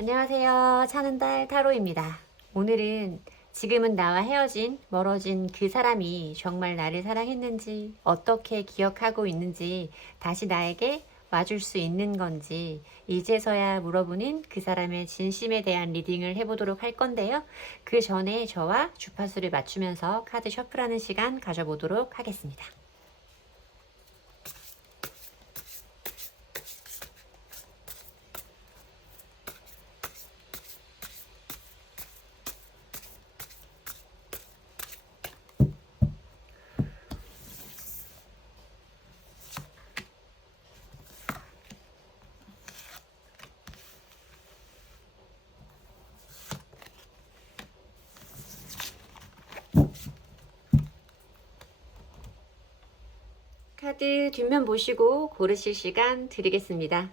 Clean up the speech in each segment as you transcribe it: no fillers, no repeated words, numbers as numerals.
안녕하세요. 사는달 타로입니다. 오늘은 지금은 나와 헤어진, 멀어진 그 사람이 정말 나를 사랑했는지, 어떻게 기억하고 있는지, 다시 나에게 와줄 수 있는 건지, 이제서야 물어보는 그 사람의 진심에 대한 리딩을 해보도록 할 건데요. 그 전에 저와 주파수를 맞추면서 카드 셔플하는 시간 가져보도록 하겠습니다. 카드 뒷면 보시고 고르실 시간 드리겠습니다.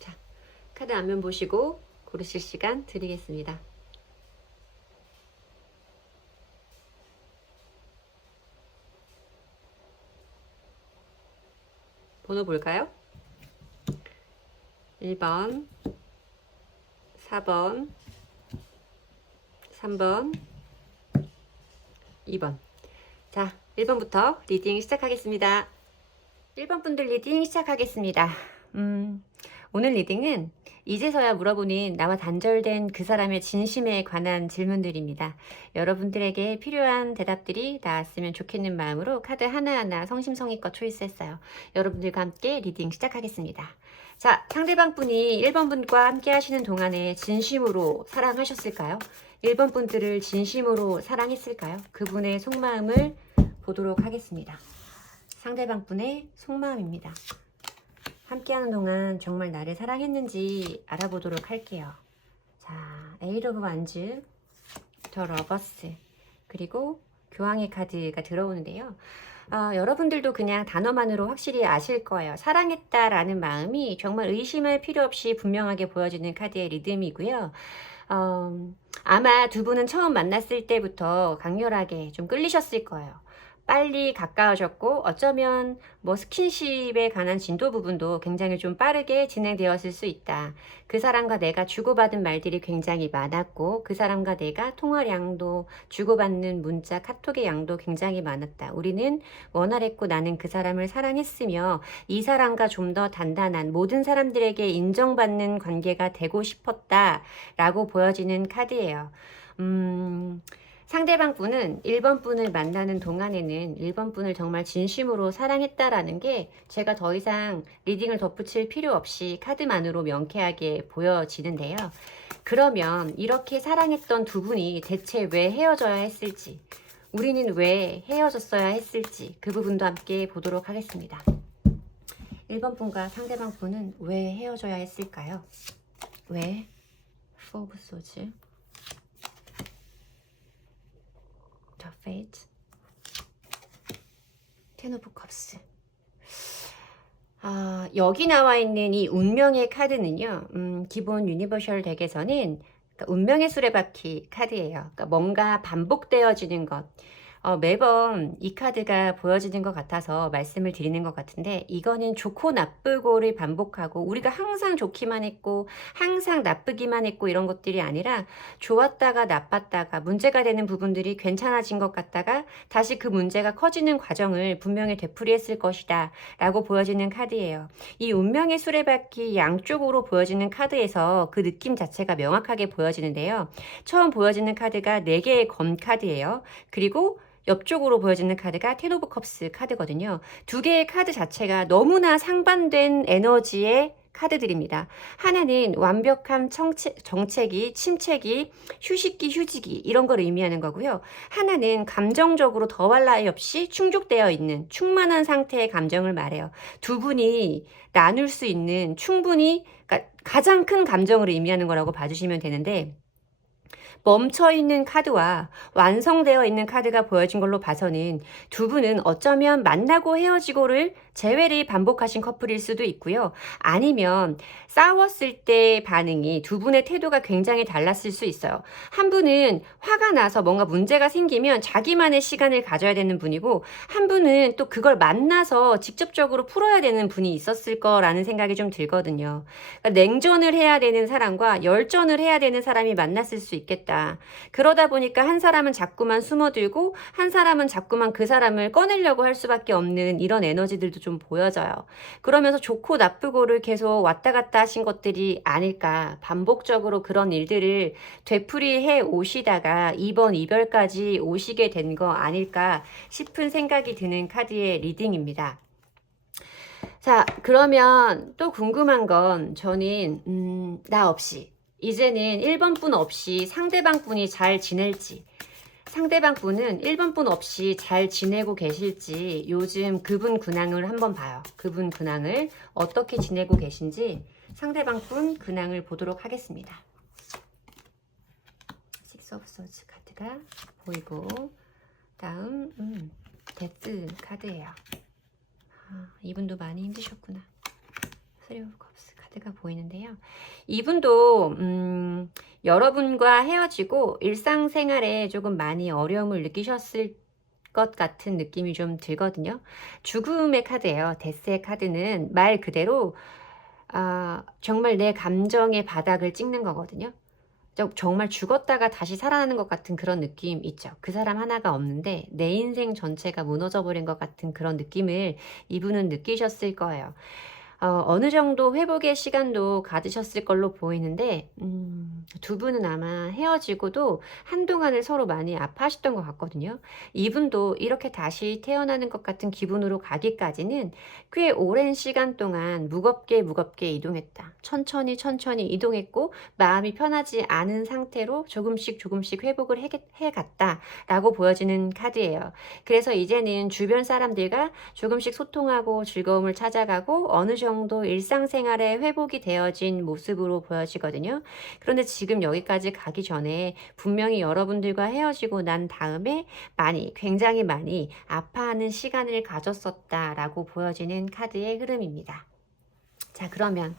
자, 카드 앞면 보시고 고르실 시간 드리겠습니다. 번호 볼까요? 1번, 4번, 3번, 2번. 자, 1번부터 리딩 시작하겠습니다. 1번 분들 리딩 시작하겠습니다. 오늘 리딩은 이제서야 물어보는 나와 단절된 그 사람의 진심에 관한 질문들입니다. 여러분들에게 필요한 대답들이 나왔으면 좋겠는 마음으로 카드 하나하나 성심성의껏 초이스했어요. 여러분들과 함께 리딩 시작하겠습니다. 자, 상대방 분이 1번 분과 함께 하시는 동안에 진심으로 사랑하셨을까요? 1번 분들을 진심으로 사랑했을까요? 그분의 속마음을 보도록 하겠습니다. 상대방 분의 속마음입니다. 함께하는 동안 정말 나를 사랑했는지 알아보도록 할게요. 자, 에이트 오브 완즈, 더 러버스, 그리고 교황의 카드가 들어오는데요. 여러분들도 그냥 단어만으로 확실히 아실 거예요. 사랑했다라는 마음이 정말 의심할 필요 없이 분명하게 보여지는 카드의 리듬이고요. 아마 두 분은 처음 만났을 때부터 강렬하게 좀 끌리셨을 거예요. 빨리 가까워졌고 어쩌면 뭐 스킨십에 관한 진도 부분도 굉장히 좀 빠르게 진행되었을 수 있다. 그 사람과 내가 주고받은 말들이 굉장히 많았고 그 사람과 내가 통화량도 주고받는 문자 카톡의 양도 굉장히 많았다. 우리는 원활했고 나는 그 사람을 사랑했으며 이 사람과 좀 더 단단한 모든 사람들에게 인정받는 관계가 되고 싶었다 라고 보여지는 카드예요. 상대방 분은 1번 분을 만나는 동안에는 1번 분을 정말 진심으로 사랑했다라는 게 제가 더 이상 리딩을 덧붙일 필요 없이 카드만으로 명쾌하게 보여지는데요. 그러면 이렇게 사랑했던 두 분이 대체 왜 헤어져야 했을지, 우리는 왜 헤어졌어야 했을지 그 부분도 함께 보도록 하겠습니다. 1번 분과 상대방 분은 왜 헤어져야 했을까요? 왜? Four of Swords, The Fate, Ten of Cups. 여기 나와 있는 이 운명의 카드는요, 기본 유니버셜 덱에서는 그러니까 운명의 수레바퀴 카드예요. 그러니까 뭔가 반복되어지는 것. 매번 이 카드가 보여지는 것 같아서 말씀을 드리는 것 같은데 이거는 좋고 나쁘고를 반복하고 우리가 항상 좋기만 했고 항상 나쁘기만 했고 이런 것들이 아니라 좋았다가 나빴다가 문제가 되는 부분들이 괜찮아진 것 같다가 다시 그 문제가 커지는 과정을 분명히 되풀이했을 것이다 라고 보여지는 카드예요. 이 운명의 수레바퀴 양쪽으로 보여지는 카드에서 그 느낌 자체가 명확하게 보여지는데요. 처음 보여지는 카드가 4개의 검 카드예요. 그리고 옆쪽으로 보여지는 카드가 텐 오브 컵스 카드거든요. 두 개의 카드 자체가 너무나 상반된 에너지의 카드들입니다. 하나는 완벽한 정체기, 침체기, 휴식기, 휴지기 이런 걸 의미하는 거고요. 하나는 감정적으로 더할 나위 없이 충족되어 있는 충만한 상태의 감정을 말해요. 두 분이 나눌 수 있는 충분히 그러니까 가장 큰 감정을 의미하는 거라고 봐주시면 되는데 멈춰있는 카드와 완성되어 있는 카드가 보여진 걸로 봐서는 두 분은 어쩌면 만나고 헤어지고를 재회를 반복하신 커플일 수도 있고요. 아니면 싸웠을 때 반응이 두 분의 태도가 굉장히 달랐을 수 있어요. 한 분은 화가 나서 뭔가 문제가 생기면 자기만의 시간을 가져야 되는 분이고, 한 분은 또 그걸 만나서 직접적으로 풀어야 되는 분이 있었을 거라는 생각이 좀 들거든요. 그러니까 냉전을 해야 되는 사람과 열전을 해야 되는 사람이 만났을 수 있겠다. 그러다 보니까 한 사람은 자꾸만 숨어들고 한 사람은 자꾸만 그 사람을 꺼내려고 할 수밖에 없는 이런 에너지들도 좀 보여져요. 그러면서 좋고 나쁘고를 계속 왔다 갔다 하신 것들이 아닐까. 반복적으로 그런 일들을 되풀이해 오시다가 이번 이별까지 오시게 된 거 아닐까 싶은 생각이 드는 카드의 리딩입니다. 자, 그러면 또 궁금한 건 저는 나 없이 이제는 1번 분 없이 상대방 분이 잘 지낼지, 상대방 분은 1번 분 없이 잘 지내고 계실지 요즘 그분 근황을 한번 봐요. 그분 근황을 어떻게 지내고 계신지 상대방 분 근황을 보도록 하겠습니다. 식스 오브 소즈 카드가 보이고, 다음 데스 카드예요. 이분도 많이 힘드셨구나. 쓰리 오브 컵스 카드가 보이는데요. 이분도 여러분과 헤어지고 일상생활에 조금 많이 어려움을 느끼셨을 것 같은 느낌이 좀 들거든요. 죽음의 카드예요. 데스의 카드는 말 그대로 정말 내 감정의 바닥을 찍는 거거든요. 정말 죽었다가 다시 살아나는 것 같은 그런 느낌 있죠. 그 사람 하나가 없는데 내 인생 전체가 무너져 버린 것 같은 그런 느낌을 이분은 느끼셨을 거예요. 어느 정도 회복의 시간도 가지셨을 걸로 보이는데 두 분은 아마 헤어지고도 한동안을 서로 많이 아파하셨던 것 같거든요. 이분도 이렇게 다시 태어나는 것 같은 기분으로 가기까지는 꽤 오랜 시간 동안 무겁게 이동했다. 천천히 이동했고 마음이 편하지 않은 상태로 조금씩 회복을 해갔다라고 보여지는 카드예요. 그래서 이제는 주변 사람들과 조금씩 소통하고 즐거움을 찾아가고 어느 정도 일상생활에 회복이 되어진 모습으로 보여지거든요. 그런데 지금 여기까지 가기 전에 분명히 여러분들과 헤어지고 난 다음에 굉장히 많이 아파하는 시간을 가졌었다라고 보여지는 카드의 흐름입니다. 자, 그러면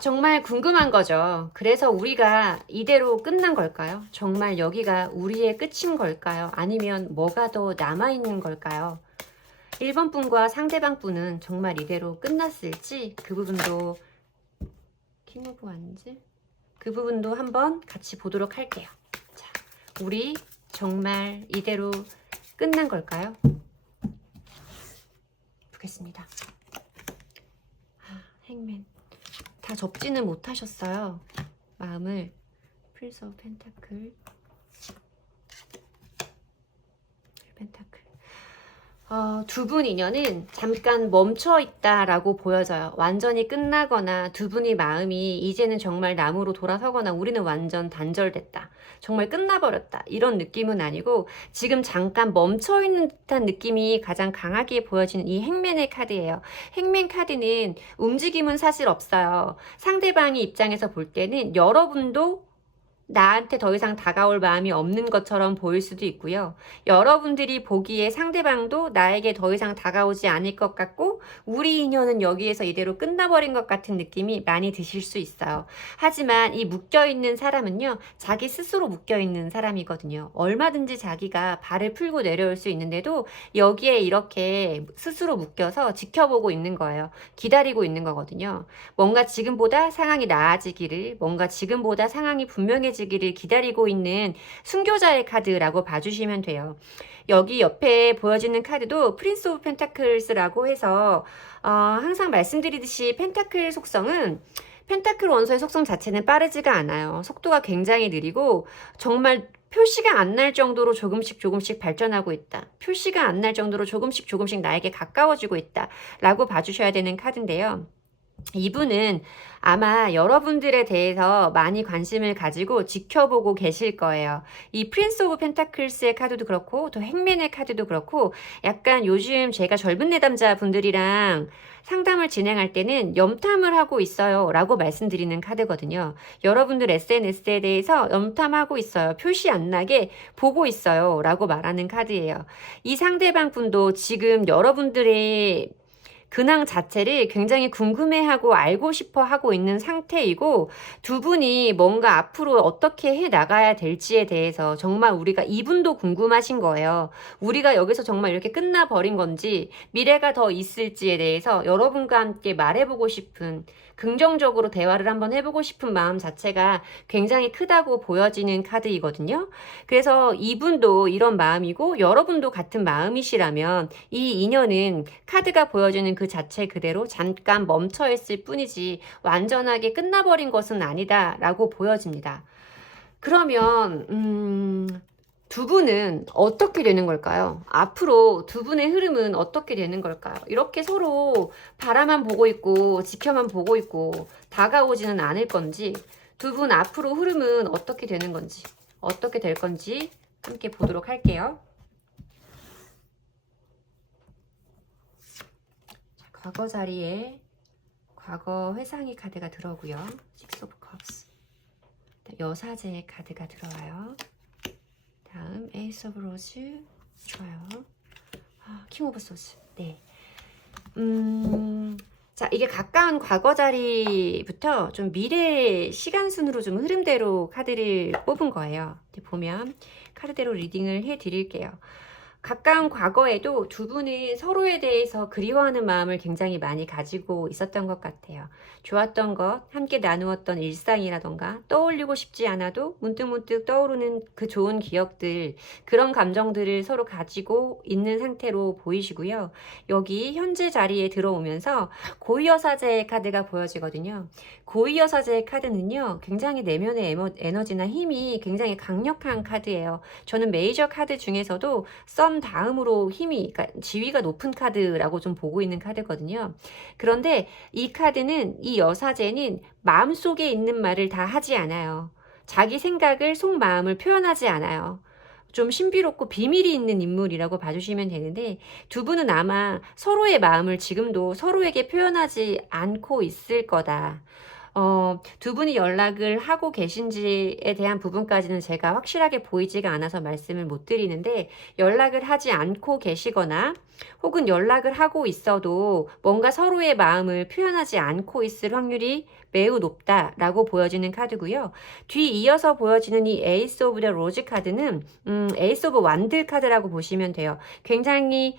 정말 궁금한 거죠. 그래서 우리가 이대로 끝난 걸까요? 정말 여기가 우리의 끝인 걸까요? 아니면 뭐가 더 남아있는 걸까요? 1번 분과 상대방 분은 정말 이대로 끝났을지 그 부분도 킹 오브 완즈 그 부분도 한번 같이 보도록 할게요. 자, 우리 정말 이대로 끝난 걸까요? 보겠습니다. 행맨 다 접지는 못하셨어요. 마음을 프린스 오브 펜타클 두 분 인연은 잠깐 멈춰 있다라고 보여져요. 완전히 끝나거나 두 분의 마음이 이제는 정말 나무로 돌아서거나 우리는 완전 단절됐다. 정말 끝나버렸다. 이런 느낌은 아니고 지금 잠깐 멈춰 있는 듯한 느낌이 가장 강하게 보여지는 이 행맨의 카드예요. 행맨 카드는 움직임은 사실 없어요. 상대방의 입장에서 볼 때는 여러분도 나한테 더 이상 다가올 마음이 없는 것처럼 보일 수도 있고요. 여러분들이 보기에 상대방도 나에게 더 이상 다가오지 않을 것 같고 우리 인연은 여기에서 이대로 끝나버린 것 같은 느낌이 많이 드실 수 있어요. 하지만 이 묶여있는 사람은요. 자기 스스로 묶여있는 사람이거든요. 얼마든지 자기가 발을 풀고 내려올 수 있는데도 여기에 이렇게 스스로 묶여서 지켜보고 있는 거예요. 기다리고 있는 거거든요. 뭔가 지금보다 상황이 나아지기를, 뭔가 지금보다 상황이 분명해지기를 기다리고 있는 순교자의 카드라고 봐주시면 돼요. 여기 옆에 보여지는 카드도 프린스 오브 펜타클스라고 해서 항상 말씀드리듯이 펜타클 속성은 펜타클 원소의 속성 자체는 빠르지가 않아요. 속도가 굉장히 느리고 정말 표시가 안 날 정도로 조금씩 발전하고 있다. 표시가 안 날 정도로 조금씩 나에게 가까워지고 있다. 라고 봐주셔야 되는 카드인데요. 이분은 아마 여러분들에 대해서 많이 관심을 가지고 지켜보고 계실 거예요. 이 프린스 오브 펜타클스의 카드도 그렇고 또 행맨의 카드도 그렇고 약간 요즘 제가 젊은 내담자 분들이랑 상담을 진행할 때는 염탐을 하고 있어요 라고 말씀드리는 카드거든요. 여러분들 SNS에 대해서 염탐하고 있어요. 표시 안 나게 보고 있어요 라고 말하는 카드예요. 이 상대방 분도 지금 여러분들의 근황 자체를 굉장히 궁금해하고 알고 싶어 하고 있는 상태이고, 두 분이 뭔가 앞으로 어떻게 해 나가야 될지에 대해서 정말 우리가 이분도 궁금하신 거예요. 우리가 여기서 정말 이렇게 끝나버린 건지, 미래가 더 있을지에 대해서 여러분과 함께 말해보고 싶은, 긍정적으로 대화를 한번 해보고 싶은 마음 자체가 굉장히 크다고 보여지는 카드이거든요. 그래서 이분도 이런 마음이고 여러분도 같은 마음이시라면 이 인연은 카드가 보여주는 그 자체 그대로 잠깐 멈춰 있을 뿐이지 완전하게 끝나버린 것은 아니다 라고 보여집니다. 그러면 두 분은 어떻게 되는 걸까요? 앞으로 두 분의 흐름은 어떻게 되는 걸까요? 이렇게 서로 바라만 보고 있고 지켜만 보고 있고 다가오지는 않을 건지, 두 분 앞으로 흐름은 어떻게 되는 건지, 어떻게 될 건지 함께 보도록 할게요. 자, 과거 자리에 과거 회상의 카드가 들어오고요. Six of Cups. 여사제의 카드가 들어와요. 다음 에이스 오브 로즈. 좋아요. 킹 오브 소스. 네. 자, 이게 가까운 과거 자리부터 좀 미래 시간 순으로 좀 흐름대로 카드를 뽑은 거예요. 보면 카드대로 리딩을 해 드릴게요. 가까운 과거에도 두 분은 서로에 대해서 그리워하는 마음을 굉장히 많이 가지고 있었던 것 같아요. 좋았던 것, 함께 나누었던 일상이라던가 떠올리고 싶지 않아도 문득문득 떠오르는 그 좋은 기억들, 그런 감정들을 서로 가지고 있는 상태로 보이시고요. 여기 현재 자리에 들어오면서 고위여사제의 카드가 보여지거든요. 고위여사제의 카드는요, 굉장히 내면의 에너지나 힘이 굉장히 강력한 카드예요. 저는 메이저 카드 중에서도 썸 다음으로 힘이, 그러니까 지위가 높은 카드라고 좀 보고 있는 카드거든요. 그런데 이 카드는, 이 여사제는 마음속에 있는 말을 다 하지 않아요. 자기 생각을, 속마음을 표현하지 않아요. 좀 신비롭고 비밀이 있는 인물이라고 봐주시면 되는데, 두 분은 아마 서로의 마음을 지금도 서로에게 표현하지 않고 있을 거다. 두 분이 연락을 하고 계신지에 대한 부분까지는 제가 확실하게 보이지가 않아서 말씀을 못 드리는데, 연락을 하지 않고 계시거나 혹은 연락을 하고 있어도 뭔가 서로의 마음을 표현하지 않고 있을 확률이 매우 높다라고 보여지는 카드고요. 뒤 이어서 보여지는 이 에이스 오브 더 로즈 카드는 에이스 오브 완드 카드라고 보시면 돼요. 굉장히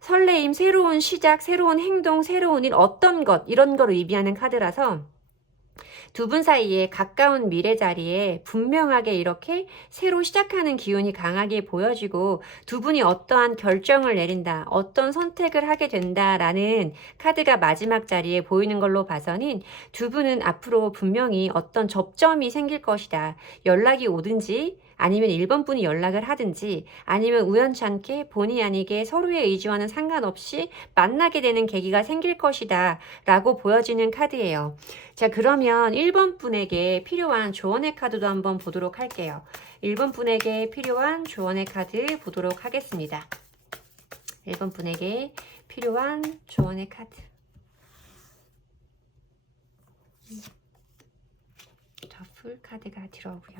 설레임, 새로운 시작, 새로운 행동, 새로운 일, 어떤 것, 이런 걸 의미하는 카드라서 두 분 사이에 가까운 미래 자리에 분명하게 이렇게 새로 시작하는 기운이 강하게 보여지고, 두 분이 어떠한 결정을 내린다, 어떤 선택을 하게 된다라는 카드가 마지막 자리에 보이는 걸로 봐서는 두 분은 앞으로 분명히 어떤 접점이 생길 것이다. 연락이 오든지 아니면 1번 분이 연락을 하든지 아니면 우연찮게 본의 아니게 서로의 의지와는 상관없이 만나게 되는 계기가 생길 것이다 라고 보여지는 카드예요. 자, 그러면 1번 분에게 필요한 조언의 카드도 한번 보도록 할게요. 1번 분에게 필요한 조언의 카드 보도록 하겠습니다. 1번 분에게 필요한 조언의 카드. 더풀 카드가 들어오고요.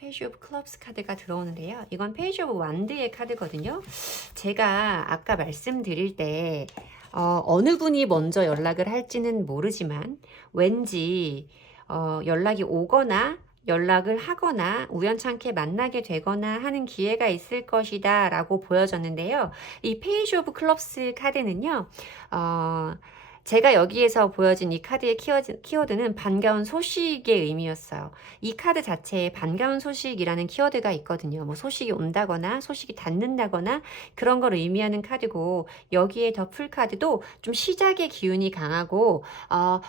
페이지 오브 클럽스 카드가 들어오는데요. 이건 페이지 오브 완드의 카드거든요. 제가 아까 말씀드릴 때 어느 분이 먼저 연락을 할지는 모르지만 왠지 연락이 오거나 연락을 하거나 우연찮게 만나게 되거나 하는 기회가 있을 것이다 라고 보여졌는데요. 이 페이지 오브 클럽스 카드는요. 제가 여기에서 보여진 이 카드의 키워드는 반가운 소식의 의미였어요. 이 카드 자체에 반가운 소식이라는 키워드가 있거든요. 뭐 소식이 온다거나 소식이 닿는다거나 그런 걸 의미하는 카드고, 여기에 더 풀 카드도 좀 시작의 기운이 강하고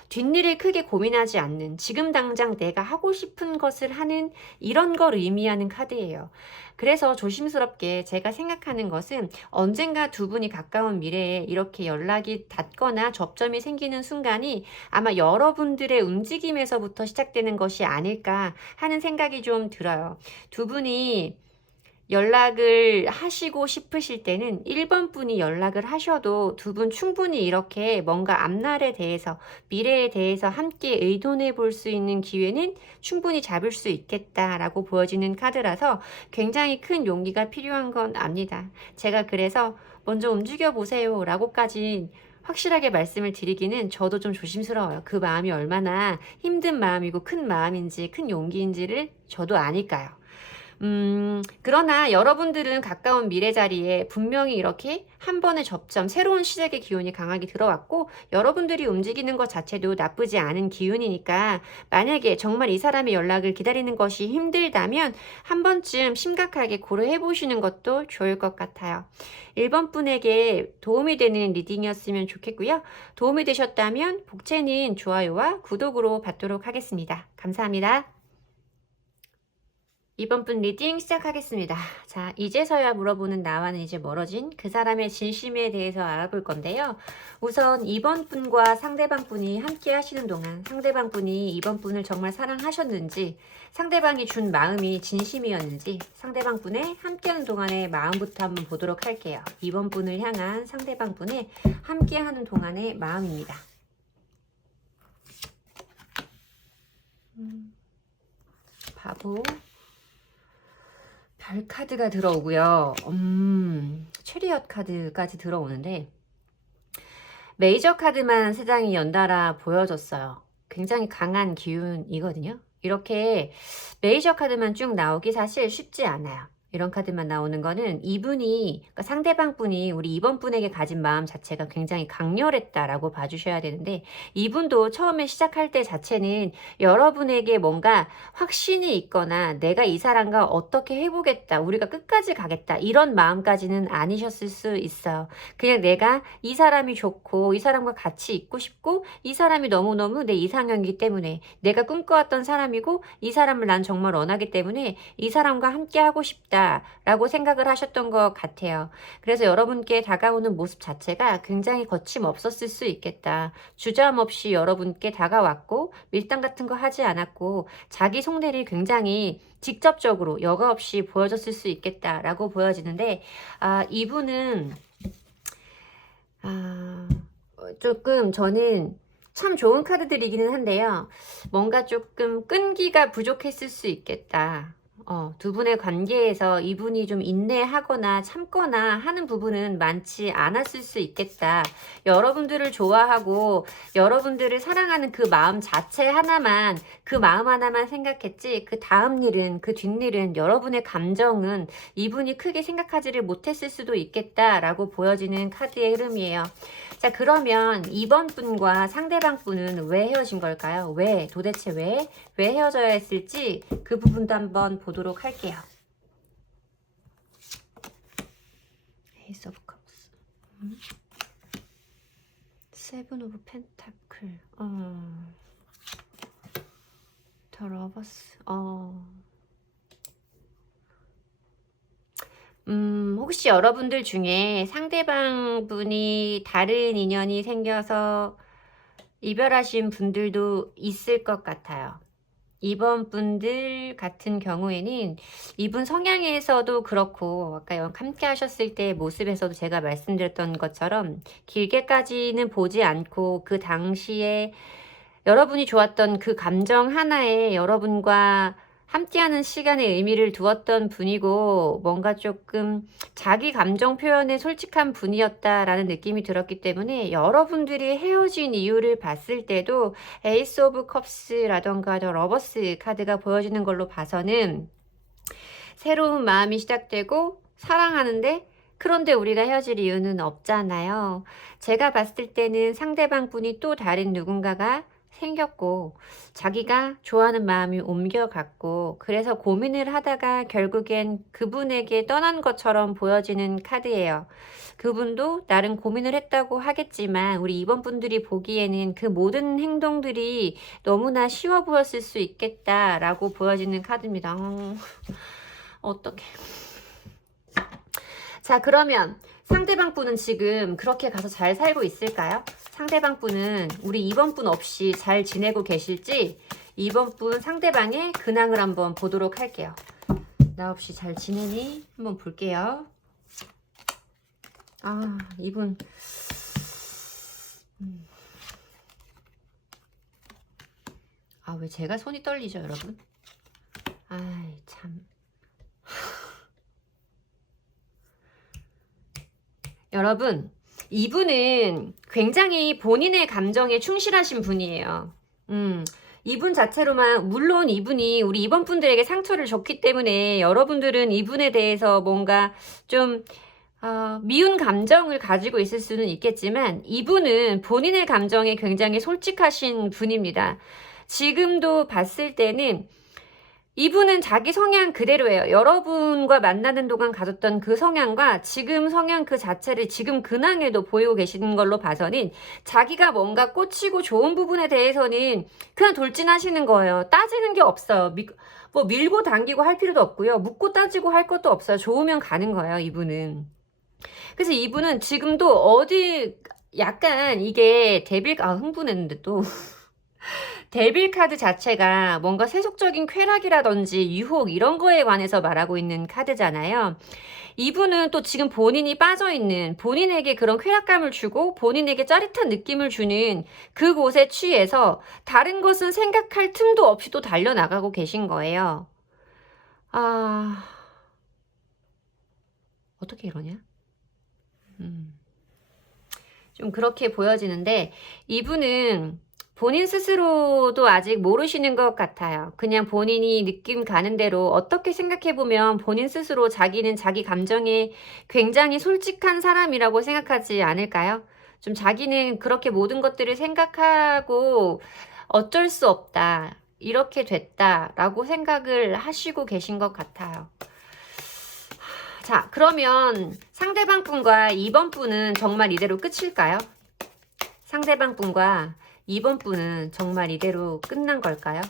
뒷일을 크게 고민하지 않는, 지금 당장 내가 하고 싶은 것을 하는, 이런 걸 의미하는 카드예요. 그래서 조심스럽게 제가 생각하는 것은 언젠가 두 분이 가까운 미래에 이렇게 연락이 닿거나 접점이 생기는 순간이 아마 여러분들의 움직임에서부터 시작되는 것이 아닐까 하는 생각이 좀 들어요. 두 분이 연락을 하시고 싶으실 때는 1번 분이 연락을 하셔도 두 분 충분히 이렇게 뭔가 앞날에 대해서, 미래에 대해서 함께 의논해 볼 수 있는 기회는 충분히 잡을 수 있겠다라고 보여지는 카드라서 굉장히 큰 용기가 필요한 건 압니다. 제가 그래서 먼저 움직여 보세요 라고까지 확실하게 말씀을 드리기는 저도 좀 조심스러워요. 그 마음이 얼마나 힘든 마음이고 큰 마음인지 큰 용기인지를 저도 아니까요. 그러나 여러분들은 가까운 미래 자리에 분명히 이렇게 한 번의 접점, 새로운 시작의 기운이 강하게 들어왔고 여러분들이 움직이는 것 자체도 나쁘지 않은 기운이니까 만약에 정말 이 사람의 연락을 기다리는 것이 힘들다면 한 번쯤 심각하게 고려해 보시는 것도 좋을 것 같아요. 1번 분에게 도움이 되는 리딩이었으면 좋겠고요. 도움이 되셨다면 복채는 좋아요와 구독으로 받도록 하겠습니다. 감사합니다. 이번 분 리딩 시작하겠습니다. 자, 이제서야 물어보는 나와는 이제 멀어진 그 사람의 진심에 대해서 알아볼 건데요. 우선 이번 분과 상대방 분이 함께 하시는 동안 상대방 분이 이번 분을 정말 사랑하셨는지, 상대방이 준 마음이 진심이었는지, 상대방 분의 함께하는 동안의 마음부터 한번 보도록 할게요. 이번 분을 향한 상대방 분의 함께하는 동안의 마음입니다. 바보. 별 카드가 들어오고요. 체리엇 카드까지 들어오는데 메이저 카드만 3장이 연달아 보여졌어요. 굉장히 강한 기운이거든요. 이렇게 메이저 카드만 쭉 나오기 사실 쉽지 않아요. 이런 카드만 나오는 거는 이분이, 그러니까 상대방 분이 우리 이번 분에게 가진 마음 자체가 굉장히 강렬했다라고 봐주셔야 되는데, 이분도 처음에 시작할 때 자체는 여러분에게 뭔가 확신이 있거나 내가 이 사람과 어떻게 해보겠다, 우리가 끝까지 가겠다, 이런 마음까지는 아니셨을 수 있어요. 그냥 내가 이 사람이 좋고 이 사람과 같이 있고 싶고 이 사람이 너무너무 내 이상형이기 때문에, 내가 꿈꿔왔던 사람이고 이 사람을 난 정말 원하기 때문에 이 사람과 함께 하고 싶다 라고 생각을 하셨던 것 같아요. 그래서 여러분께 다가오는 모습 자체가 굉장히 거침없었을 수 있겠다. 주저함없이 여러분께 다가왔고 밀당 같은 거 하지 않았고 자기 속내를 굉장히 직접적으로 여과 없이 보여줬을 수 있겠다라고 보여지는데, 이분은 조금 저는 참 좋은 카드들이기는 한데요. 뭔가 조금 끈기가 부족했을 수 있겠다. 두 분의 관계에서 이분이 좀 인내하거나 참거나 하는 부분은 많지 않았을 수 있겠다. 여러분들을 좋아하고 여러분들을 사랑하는 그 마음 자체 하나만, 그 마음 하나만 생각했지, 그 다음 일은, 그 뒷일은, 여러분의 감정은 이분이 크게 생각하지를 못했을 수도 있겠다라고 보여지는 카드의 흐름이에요. 자, 그러면 이번 분과 상대방 분은 왜 헤어진 걸까요? 도대체 왜 헤어져야 했을지 그 부분도 한번 보도록 할게요. 에이스 오브 컵스, 세븐 오브 펜타클, 더 러버스, 혹시 여러분들 중에 상대방 분이 다른 인연이 생겨서 이별하신 분들도 있을 것 같아요. 이번 분들 같은 경우에는 이분 성향에서도 그렇고 아까 함께 하셨을 때 모습에서도 제가 말씀드렸던 것처럼 길게까지는 보지 않고 그 당시에 여러분이 좋았던 그 감정 하나에 여러분과 함께하는 시간에 의미를 두었던 분이고, 뭔가 조금 자기 감정 표현에 솔직한 분이었다라는 느낌이 들었기 때문에 여러분들이 헤어진 이유를 봤을 때도 에이스 오브 컵스라던가 더 러버스 카드가 보여지는 걸로 봐서는 새로운 마음이 시작되고 사랑하는데, 그런데 우리가 헤어질 이유는 없잖아요. 제가 봤을 때는 상대방 분이 또 다른 누군가가 생겼고 자기가 좋아하는 마음이 옮겨갔고, 그래서 고민을 하다가 결국엔 그분에게 떠난 것처럼 보여지는 카드예요. 그분도 나름 고민을 했다고 하겠지만 우리 이번 분들이 보기에는 그 모든 행동들이 너무나 쉬워 보였을 수 있겠다라고 보여지는 카드입니다. 어떡해. 자, 그러면 상대방 분은 지금 그렇게 가서 잘 살고 있을까요? 상대방 분은 우리 이번 분 없이 잘 지내고 계실지, 이번 분 상대방의 근황을 한번 보도록 할게요. 나 없이 잘 지내니? 한번 볼게요. 이분 왜 제가 손이 떨리죠, 여러분? 아이 참. 여러분, 이분은 굉장히 본인의 감정에 충실하신 분이에요. 이분 자체로만, 물론 이분이 우리 이번 분들에게 상처를 줬기 때문에 여러분들은 이분에 대해서 뭔가 좀 미운 감정을 가지고 있을 수는 있겠지만, 이분은 본인의 감정에 굉장히 솔직하신 분입니다. 지금도 봤을 때는 이분은 자기 성향 그대로예요. 여러분과 만나는 동안 가졌던 그 성향과 지금 성향 그 자체를 지금 근황에도 보이고 계시는 걸로 봐서는 자기가 뭔가 꽂히고 좋은 부분에 대해서는 그냥 돌진하시는 거예요. 따지는 게 없어요. 뭐 밀고 당기고 할 필요도 없고요. 묻고 따지고 할 것도 없어요. 좋으면 가는 거예요, 이분은. 그래서 이분은 지금도 어디 약간 이게 흥분했는데 또 데빌 카드 자체가 뭔가 세속적인 쾌락이라든지 유혹 이런 거에 관해서 말하고 있는 카드잖아요. 이분은 또 지금 본인이 빠져있는, 본인에게 그런 쾌락감을 주고 본인에게 짜릿한 느낌을 주는 그곳에 취해서 다른 것은 생각할 틈도 없이 또 달려나가고 계신 거예요. 어떻게 이러냐? 좀 그렇게 보여지는데, 이분은 본인 스스로도 아직 모르시는 것 같아요. 그냥 본인이 느낌 가는 대로 어떻게 생각해보면 본인 스스로 자기는 자기 감정에 굉장히 솔직한 사람이라고 생각하지 않을까요? 좀 자기는 그렇게 모든 것들을 생각하고 어쩔 수 없다, 이렇게 됐다라고 생각을 하시고 계신 것 같아요. 자, 그러면 상대방 분과 이번 분은 정말 이대로 끝일까요? 상대방 분과 이번 분은 정말 이대로 끝난 걸까요?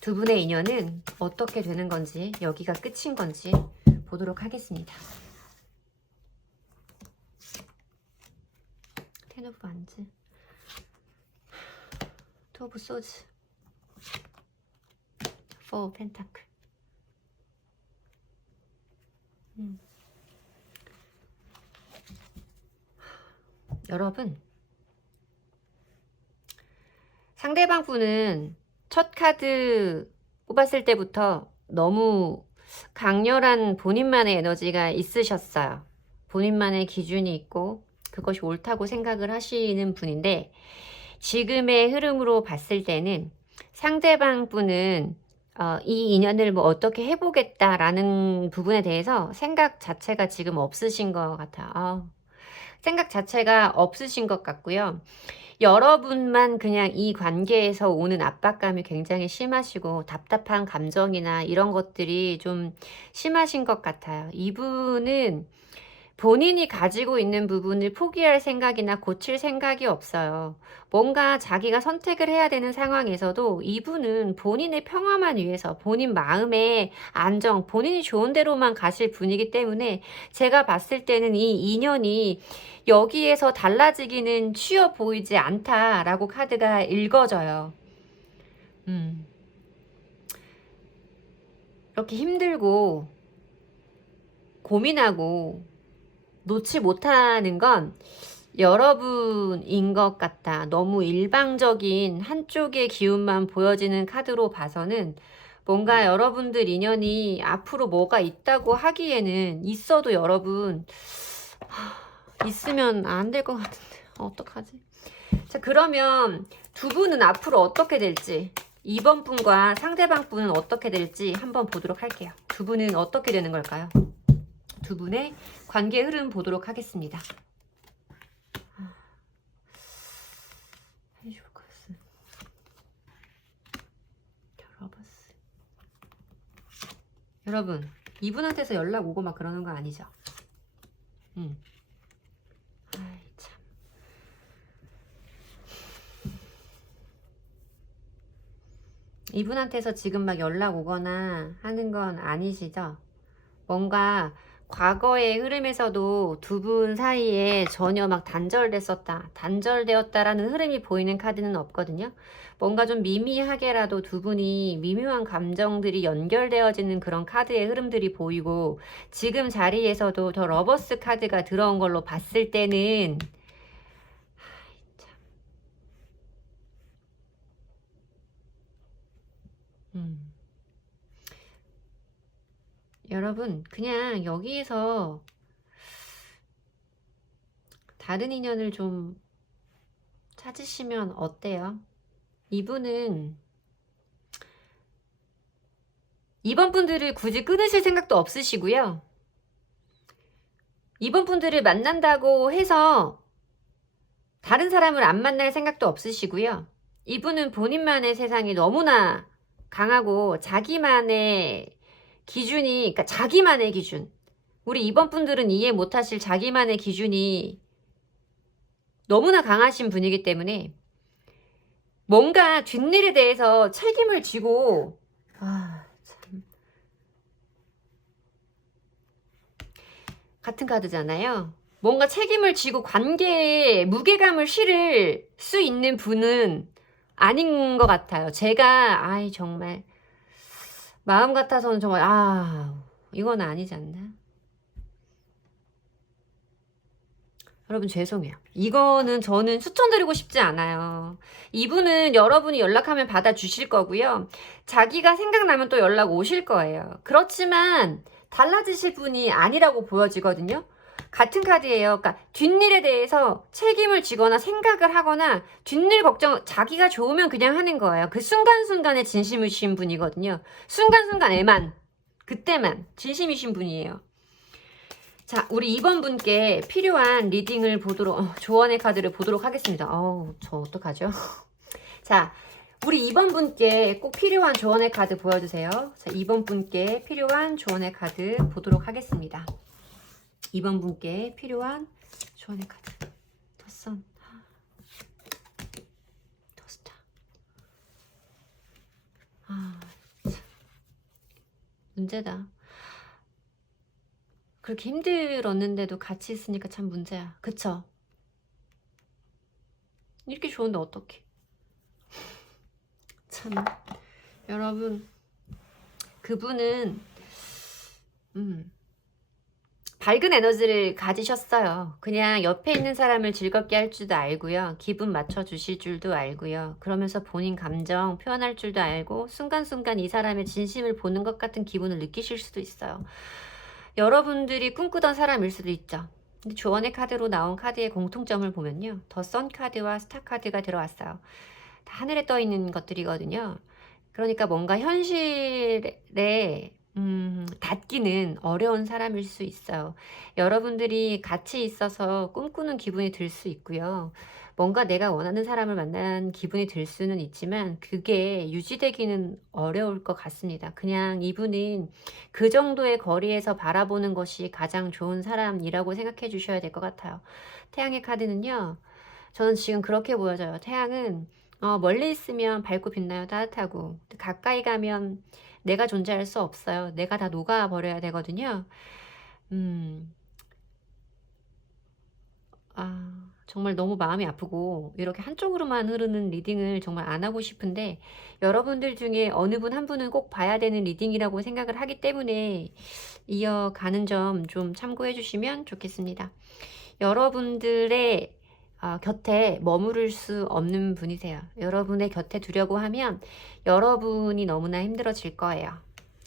두 분의 인연은 어떻게 되는 건지, 여기가 끝인 건지 보도록 하겠습니다. 텐 오브 반즈, 투 오브 소즈, 포 오브 펜타클. 여러분, 상대방 분은 첫 카드 뽑았을 때부터 너무 강렬한 본인만의 에너지가 있으셨어요. 본인만의 기준이 있고 그것이 옳다고 생각을 하시는 분인데, 지금의 흐름으로 봤을 때는 상대방 분은 이 인연을 뭐 어떻게 해보겠다라는 부분에 대해서 생각 자체가 지금 없으신 것 같아요. 생각 자체가 없으신 것 같고요. 여러분만 그냥 이 관계에서 오는 압박감이 굉장히 심하시고 답답한 감정이나 이런 것들이 좀 심하신 것 같아요. 이분은 본인이 가지고 있는 부분을 포기할 생각이나 고칠 생각이 없어요. 뭔가 자기가 선택을 해야 되는 상황에서도 이분은 본인의 평화만 위해서, 본인 마음의 안정, 본인이 좋은 대로만 가실 분이기 때문에 제가 봤을 때는 이 인연이 여기에서 달라지기는 쉬워 보이지 않다라고 카드가 읽어져요. 이렇게 힘들고 고민하고 놓지 못하는 건 여러분인 것 같다. 너무 일방적인 한쪽의 기운만 보여지는 카드로 봐서는 뭔가 여러분들 인연이 앞으로 뭐가 있다고 하기에는, 있어도 여러분 있으면 안 될 것 같은데 어떡하지? 자, 그러면 두 분은 앞으로 어떻게 될지, 이번 분과 상대방 분은 어떻게 될지 한번 보도록 할게요. 두 분은 어떻게 되는 걸까요? 두 분의 관계 흐름 보도록 하겠습니다. 여러분, 이분한테서 연락 오고 막 그러는 거 아니죠? 아이 참. 이분한테서 지금 막 연락 오거나 하는 건 아니시죠? 뭔가 과거의 흐름에서도 두 분 사이에 전혀 막 단절되었다라는 흐름이 보이는 카드는 없거든요. 뭔가 좀 미미하게라도 두 분이 미묘한 감정들이 연결되어지는 그런 카드의 흐름들이 보이고, 지금 자리에서도 더 러버스 카드가 들어온 걸로 봤을 때는 여러분, 그냥 여기에서 다른 인연을 좀 찾으시면 어때요? 이분은 이번 분들을 굳이 끊으실 생각도 없으시고요. 이번 분들을 만난다고 해서 다른 사람을 안 만날 생각도 없으시고요. 이분은 본인만의 세상이 너무나 강하고 자기만의 기준이, 그러니까 자기만의 기준. 우리 이번 분들은 이해 못하실 자기만의 기준이 너무나 강하신 분이기 때문에 뭔가 뒷일에 대해서 책임을 지고 참. 같은 카드잖아요. 뭔가 책임을 지고 관계에 무게감을 실을 수 있는 분은 아닌 것 같아요. 제가 정말 마음 같아서는 정말 이건 아니지 않나? 여러분 죄송해요. 이거는 저는 추천드리고 싶지 않아요. 이분은 여러분이 연락하면 받아주실 거고요. 자기가 생각나면 또 연락 오실 거예요. 그렇지만 달라지실 분이 아니라고 보여지거든요. 같은 카드예요. 그러니까 뒷일에 대해서 책임을 지거나 생각을 하거나 뒷일 걱정 자기가 좋으면 그냥 하는 거예요. 그 순간순간에 진심이신 분이거든요. 순간순간에만 그때만 진심이신 분이에요. 자, 우리 2번 분께 필요한 리딩을 보도록, 조언의 카드를 보도록 하겠습니다. 저 어떡하죠? 자, 우리 2번 분께 꼭 필요한 조언의 카드 보여주세요. 자, 2번 분께 필요한 조언의 카드 보도록 하겠습니다. 2번 분께 필요한 조언의 카드. 더선. 더스타. 참. 문제다. 그렇게 힘들었는데도 같이 있으니까 참 문제야. 그쵸? 이렇게 좋은데 어떡해. 참 여러분 그분은 밝은 에너지를 가지셨어요. 그냥 옆에 있는 사람을 즐겁게 할 줄도 알고요. 기분 맞춰주실 줄도 알고요. 그러면서 본인 감정 표현할 줄도 알고 순간순간 이 사람의 진심을 보는 것 같은 기분을 느끼실 수도 있어요. 여러분들이 꿈꾸던 사람일 수도 있죠. 근데 조언의 카드로 나온 카드의 공통점을 보면요. 더 선 카드와 스타 카드가 들어왔어요. 다 하늘에 떠 있는 것들이거든요. 그러니까 뭔가 현실에 닿기는 어려운 사람일 수 있어요. 여러분들이 같이 있어서 꿈꾸는 기분이 들 수 있고요. 뭔가 내가 원하는 사람을 만난 기분이 들 수는 있지만 그게 유지되기는 어려울 것 같습니다. 그냥 이분은 그 정도의 거리에서 바라보는 것이 가장 좋은 사람이라고 생각해 주셔야 될 것 같아요. 태양의 카드는요. 저는 지금 그렇게 보여져요. 태양은 멀리 있으면 밝고 빛나요. 따뜻하고. 가까이 가면 내가 존재할 수 없어요. 내가 다 녹아버려야 되거든요. 정말 너무 마음이 아프고 이렇게 한쪽으로만 흐르는 리딩을 정말 안 하고 싶은데 여러분들 중에 어느 분 한 분은 꼭 봐야 되는 리딩이라고 생각을 하기 때문에 이어가는 점 좀 참고해 주시면 좋겠습니다. 여러분들의 곁에 머무를 수 없는 분이세요. 여러분의 곁에 두려고 하면 여러분이 너무나 힘들어질 거예요.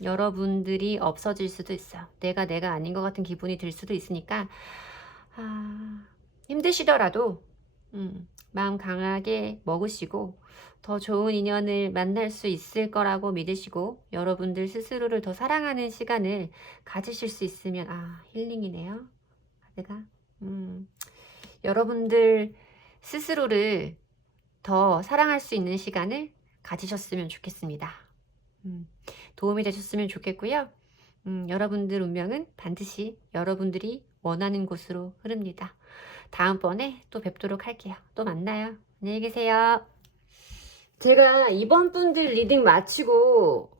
여러분들이 없어질 수도 있어요. 내가 아닌 것 같은 기분이 들 수도 있으니까 힘드시더라도 마음 강하게 먹으시고 더 좋은 인연을 만날 수 있을 거라고 믿으시고 여러분들 스스로를 더 사랑하는 시간을 가지실 수 있으면 힐링이네요. 카드가 여러분들 스스로를 더 사랑할 수 있는 시간을 가지셨으면 좋겠습니다. 도움이 되셨으면 좋겠고요. 여러분들 운명은 반드시 여러분들이 원하는 곳으로 흐릅니다. 다음번에 또 뵙도록 할게요. 또 만나요. 안녕히 계세요. 제가 이번 분들 리딩 마치고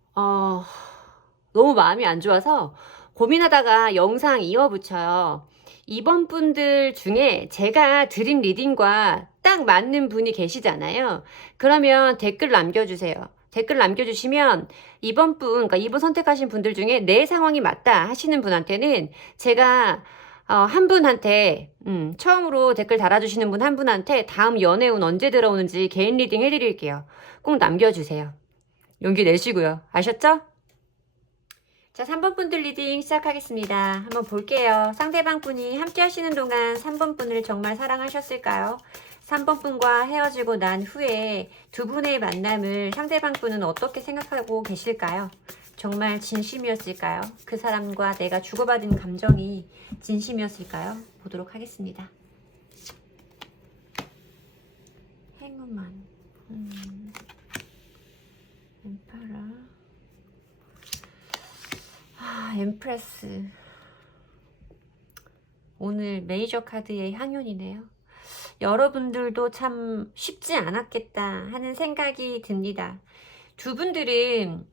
너무 마음이 안 좋아서 고민하다가 영상 이어붙여요. 이번 분들 중에 제가 드린 리딩과 딱 맞는 분이 계시잖아요. 그러면 댓글 남겨주세요. 댓글 남겨주시면 이번 분, 그러니까 이번 선택하신 분들 중에 내 상황이 맞다 하시는 분한테는 제가 한 분한테 처음으로 댓글 달아주시는 분 한 분한테 다음 연애운 언제 들어오는지 개인 리딩 해드릴게요. 꼭 남겨주세요. 용기 내시고요. 아셨죠? 자, 3번 분들 리딩 시작하겠습니다. 한번 볼게요. 상대방 분이 함께 하시는 동안 3번 분을 정말 사랑하셨을까요? 3번 분과 헤어지고 난 후에 두 분의 만남을 상대방 분은 어떻게 생각하고 계실까요? 정말 진심이었을까요? 그 사람과 내가 주고받은 감정이 진심이었을까요? 보도록 하겠습니다. 행운만. 엠파라. 엠프레스. 오늘 메이저 카드의 향연이네요. 여러분들도 참 쉽지 않았겠다 하는 생각이 듭니다. 두 분들은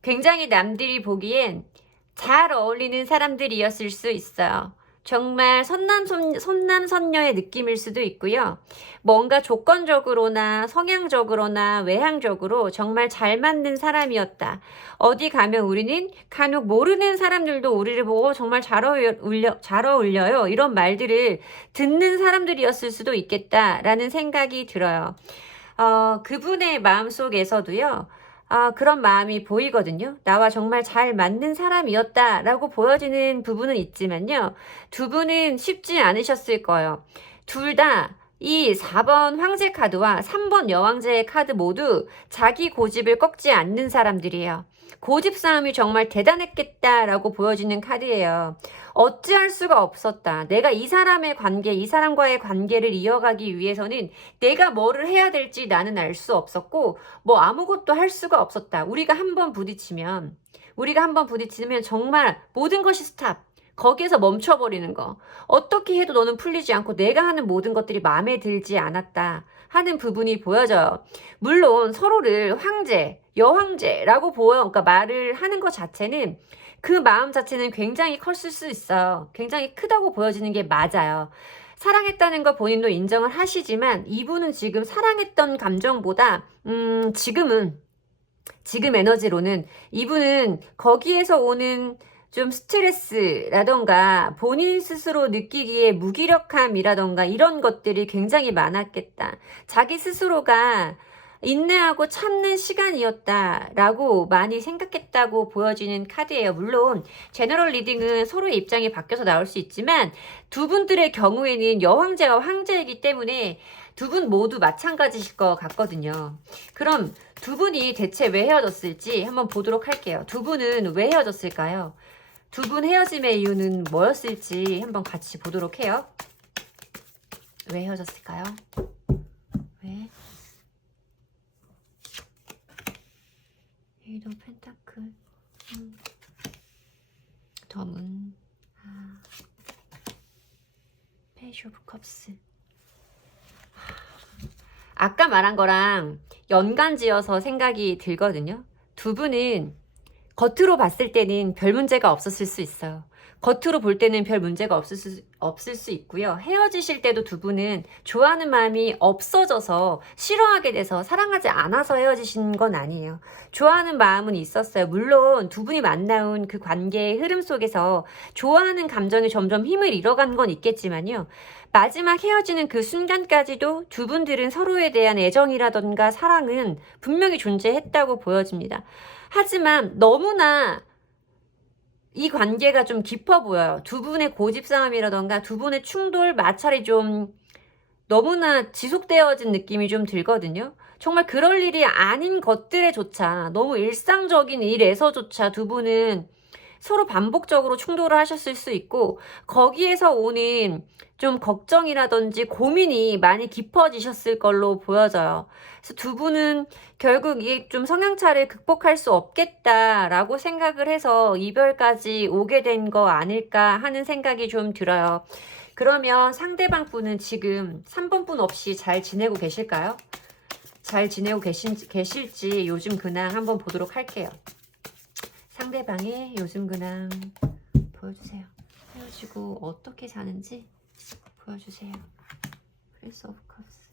굉장히 남들이 보기엔 잘 어울리는 사람들이었을 수 있어요. 정말 선남선녀의 느낌일 수도 있고요. 뭔가 조건적으로나 성향적으로나 외향적으로 정말 잘 맞는 사람이었다. 어디 가면 우리는 간혹 모르는 사람들도 우리를 보고 정말 잘 어울려요. 이런 말들을 듣는 사람들이었을 수도 있겠다라는 생각이 들어요. 그분의 마음속에서도요. 그런 마음이 보이거든요. 나와 정말 잘 맞는 사람이었다라고 보여지는 부분은 있지만요. 두 분은 쉽지 않으셨을 거예요. 둘 다 이 4번 황제 카드와 3번 여왕제의 카드 모두 자기 고집을 꺾지 않는 사람들이에요. 고집 싸움이 정말 대단했겠다라고 보여지는 카드예요. 어찌할 수가 없었다. 내가 이 사람과의 관계를 이어가기 위해서는 내가 뭐를 해야 될지 나는 알 수 없었고, 뭐 아무것도 할 수가 없었다. 우리가 한번 부딪히면 정말 모든 것이 스탑. 거기에서 멈춰버리는 거. 어떻게 해도 너는 풀리지 않고 내가 하는 모든 것들이 마음에 들지 않았다 하는 부분이 보여져요. 물론 서로를 황제, 여황제라고 그러니까 말을 하는 것 자체는 그 마음 자체는 굉장히 컸을 수 있어요. 굉장히 크다고 보여지는 게 맞아요. 사랑했다는 거 본인도 인정을 하시지만 이분은 지금 사랑했던 감정보다 지금 에너지로는 이분은 거기에서 오는 좀 스트레스라던가 본인 스스로 느끼기에 무기력함이라던가 이런 것들이 굉장히 많았겠다. 자기 스스로가 인내하고 참는 시간이었다라고 많이 생각했다고 보여지는 카드예요. 물론 제너럴 리딩은 서로의 입장이 바뀌어서 나올 수 있지만 두 분들의 경우에는 여황제와 황제이기 때문에 두 분 모두 마찬가지실 것 같거든요. 그럼 두 분이 대체 왜 헤어졌을지 한번 보도록 할게요. 두 분은 왜 헤어졌을까요? 두 분 헤어짐의 이유는 뭐였을지 한번 같이 보도록 해요. 왜 헤어졌을까요? 왜? 에이드 오브 펜타클. 덤은. 페이시 오브 컵스. 아까 말한 거랑 연관지어서 생각이 들거든요. 두 분은 겉으로 봤을 때는 별 문제가 없었을 수 있어요. 겉으로 볼 때는 별 문제가 없을 수 있고요. 헤어지실 때도 두 분은 좋아하는 마음이 없어져서 싫어하게 돼서 사랑하지 않아서 헤어지신 건 아니에요. 좋아하는 마음은 있었어요. 물론 두 분이 만나온 그 관계의 흐름 속에서 좋아하는 감정이 점점 힘을 잃어간 건 있겠지만요. 마지막 헤어지는 그 순간까지도 두 분들은 서로에 대한 애정이라던가 사랑은 분명히 존재했다고 보여집니다. 하지만 너무나 이 관계가 좀 깊어 보여요. 두 분의 고집 싸움이라던가 두 분의 충돌, 마찰이 좀 너무나 지속되어진 느낌이 좀 들거든요. 정말 그럴 일이 아닌 것들에조차 너무 일상적인 일에서조차 두 분은 서로 반복적으로 충돌을 하셨을 수 있고 거기에서 오는 좀 걱정이라든지 고민이 많이 깊어지셨을 걸로 보여져요. 그래서 두 분은 결국 이게 좀 성향차를 극복할 수 없겠다라고 생각을 해서 이별까지 오게 된 거 아닐까 하는 생각이 좀 들어요. 그러면 상대방 분은 지금 3번 분 없이 잘 지내고 계실까요? 잘 지내고 계실지 요즘 근황 한번 보도록 할게요. 상대방의 요즘 근황 보여주세요. 헤어지고 어떻게 사는지 보여주세요. 프린스 오브 컵스.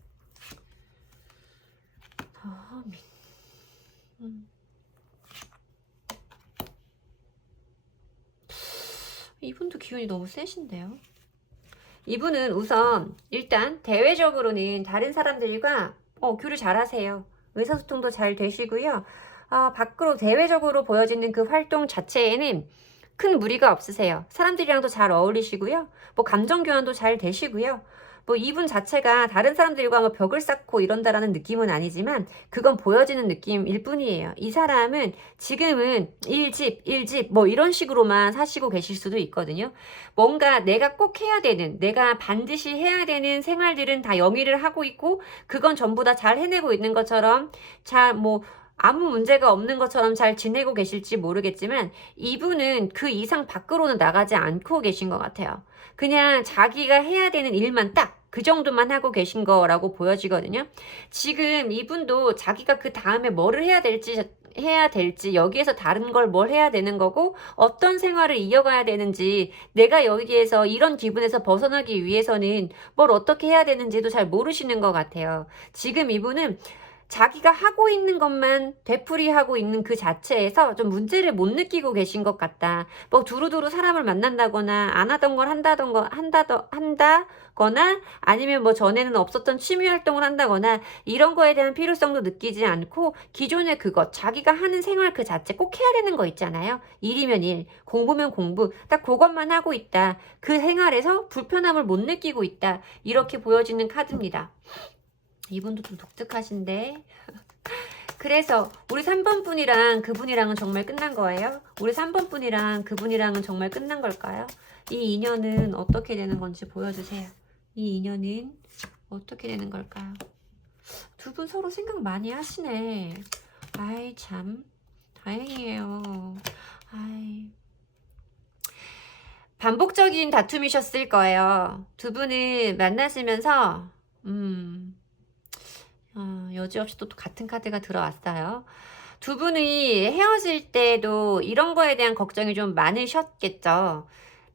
이분도 기운이 너무 세신데요. 이분은 우선 일단 대외적으로는 다른 사람들과 교류 잘 하세요. 의사소통도 잘 되시고요. 밖으로 대외적으로 보여지는 그 활동 자체에는 큰 무리가 없으세요. 사람들이랑도 잘 어울리시고요. 뭐 감정 교환도 잘 되시고요. 뭐 이분 자체가 다른 사람들과 뭐 벽을 쌓고 이런다라는 느낌은 아니지만 그건 보여지는 느낌일 뿐이에요. 이 사람은 지금은 일집 뭐 이런 식으로만 사시고 계실 수도 있거든요. 뭔가 내가 꼭 해야 되는, 내가 반드시 해야 되는 생활들은 다 영위를 하고 있고 그건 전부 다 잘 해내고 있는 것처럼 뭐 아무 문제가 없는 것처럼 잘 지내고 계실지 모르겠지만 이분은 그 이상 밖으로는 나가지 않고 계신 것 같아요. 그냥 자기가 해야 되는 일만 딱 그 정도만 하고 계신 거라고 보여지거든요. 지금 이분도 자기가 그 다음에 뭐를 해야 될지 여기에서 다른 걸 뭘 해야 되는 거고 어떤 생활을 이어가야 되는지 내가 여기에서 이런 기분에서 벗어나기 위해서는 뭘 어떻게 해야 되는지도 잘 모르시는 것 같아요. 지금 이분은 자기가 하고 있는 것만 되풀이하고 있는 그 자체에서 좀 문제를 못 느끼고 계신 것 같다. 뭐 두루두루 사람을 만난다거나 안 하던 걸 한다거나 아니면 뭐 전에는 없었던 취미 활동을 한다거나 이런 거에 대한 필요성도 느끼지 않고 기존의 그것, 자기가 하는 생활 그 자체 꼭 해야 되는 거 있잖아요. 일이면 일, 공부면 공부, 딱 그것만 하고 있다. 그 생활에서 불편함을 못 느끼고 있다. 이렇게 보여지는 카드입니다. 이분도 좀 독특하신데 그래서 우리 3번 분이랑 그분이랑은 정말 끝난 거예요? 우리 3번 분이랑 그분이랑은 정말 끝난 걸까요? 이 인연은 어떻게 되는 건지 보여주세요. 이 인연은 어떻게 되는 걸까요? 두 분 서로 생각 많이 하시네. 아이 참 다행이에요. 아이 반복적인 다툼이셨을 거예요. 두 분은 만나시면서 여지없이 또 같은 카드가 들어왔어요. 두 분이 헤어질 때도 이런 거에 대한 걱정이 좀 많으셨겠죠.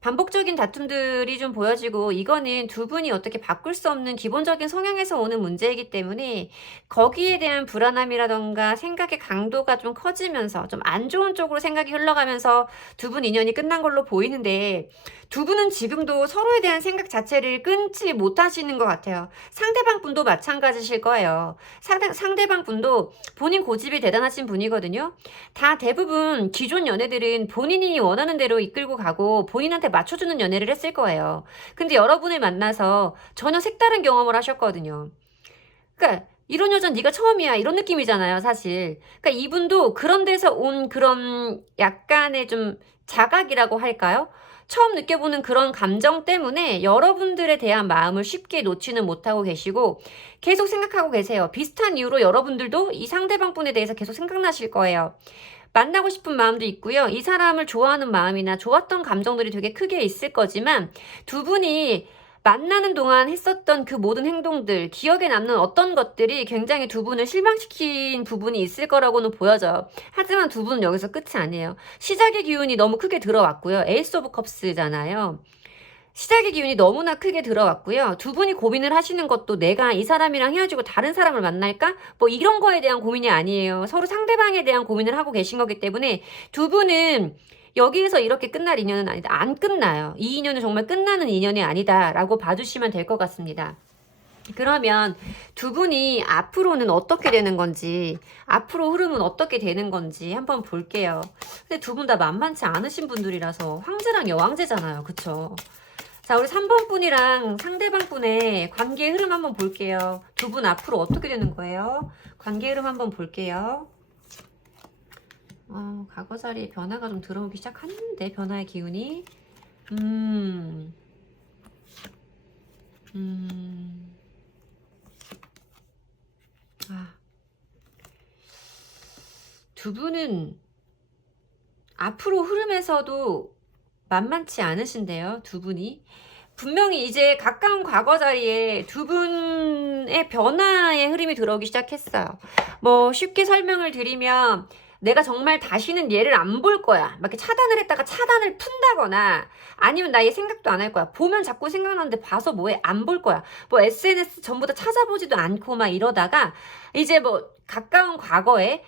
반복적인 다툼들이 좀 보여지고 이거는 두 분이 어떻게 바꿀 수 없는 기본적인 성향에서 오는 문제이기 때문에 거기에 대한 불안함이라던가 생각의 강도가 좀 커지면서 좀 안 좋은 쪽으로 생각이 흘러가면서 두 분 인연이 끝난 걸로 보이는데 두 분은 지금도 서로에 대한 생각 자체를 끊지 못하시는 것 같아요. 상대방 분도 마찬가지실 거예요. 상대방 분도 본인 고집이 대단하신 분이거든요. 다 대부분 기존 연애들은 본인이 원하는 대로 이끌고 가고 본인한테 맞춰주는 연애를 했을 거예요. 근데 여러분을 만나서 전혀 색다른 경험을 하셨거든요. 그러니까 이런 여자는 네가 처음이야 이런 느낌이잖아요 사실. 그러니까 이분도 그런 데서 온 그런 약간의 좀 자각이라고 할까요? 처음 느껴보는 그런 감정 때문에 여러분들에 대한 마음을 쉽게 놓지는 못하고 계시고 계속 생각하고 계세요. 비슷한 이유로 여러분들도 이 상대방 분에 대해서 계속 생각나실 거예요. 만나고 싶은 마음도 있고요. 이 사람을 좋아하는 마음이나 좋았던 감정들이 되게 크게 있을 거지만 두 분이 만나는 동안 했었던 그 모든 행동들, 기억에 남는 어떤 것들이 굉장히 두 분을 실망시킨 부분이 있을 거라고는 보여져요. 하지만 두 분은 여기서 끝이 아니에요. 시작의 기운이 너무 크게 들어왔고요. 에이스 오브 컵스잖아요. 시작의 기운이 너무나 크게 들어왔고요. 두 분이 고민을 하시는 것도 내가 이 사람이랑 헤어지고 다른 사람을 만날까? 뭐 이런 거에 대한 고민이 아니에요. 서로 상대방에 대한 고민을 하고 계신 거기 때문에 두 분은 여기에서 이렇게 끝날 인연은 아니다. 안 끝나요. 이 인연은 정말 끝나는 인연이 아니다 라고 봐주시면 될 것 같습니다. 그러면 두 분이 앞으로는 어떻게 되는 건지, 앞으로 흐름은 어떻게 되는 건지 한번 볼게요. 근데 두 분 다 만만치 않으신 분들이라서 황제랑 여왕제잖아요. 그쵸? 자, 우리 3번 분이랑 상대방 분의 관계 흐름 한번 볼게요. 두 분 앞으로 어떻게 되는 거예요? 관계 흐름 한번 볼게요. 과거 자리에 변화가 좀 들어오기 시작하는데, 변화의 기운이. 두 분은 앞으로 흐름에서도 만만치 않으신데요, 두 분이. 분명히 이제 가까운 과거 자리에 두 분의 변화의 흐름이 들어오기 시작했어요. 뭐 쉽게 설명을 드리면 내가 정말 다시는 얘를 안 볼 거야. 막 이렇게 차단을 했다가 차단을 푼다거나 아니면 나 얘 생각도 안 할 거야. 보면 자꾸 생각나는데 봐서 뭐해? 안 볼 거야. 뭐 SNS 전부 다 찾아보지도 않고 막 이러다가 이제 뭐 가까운 과거에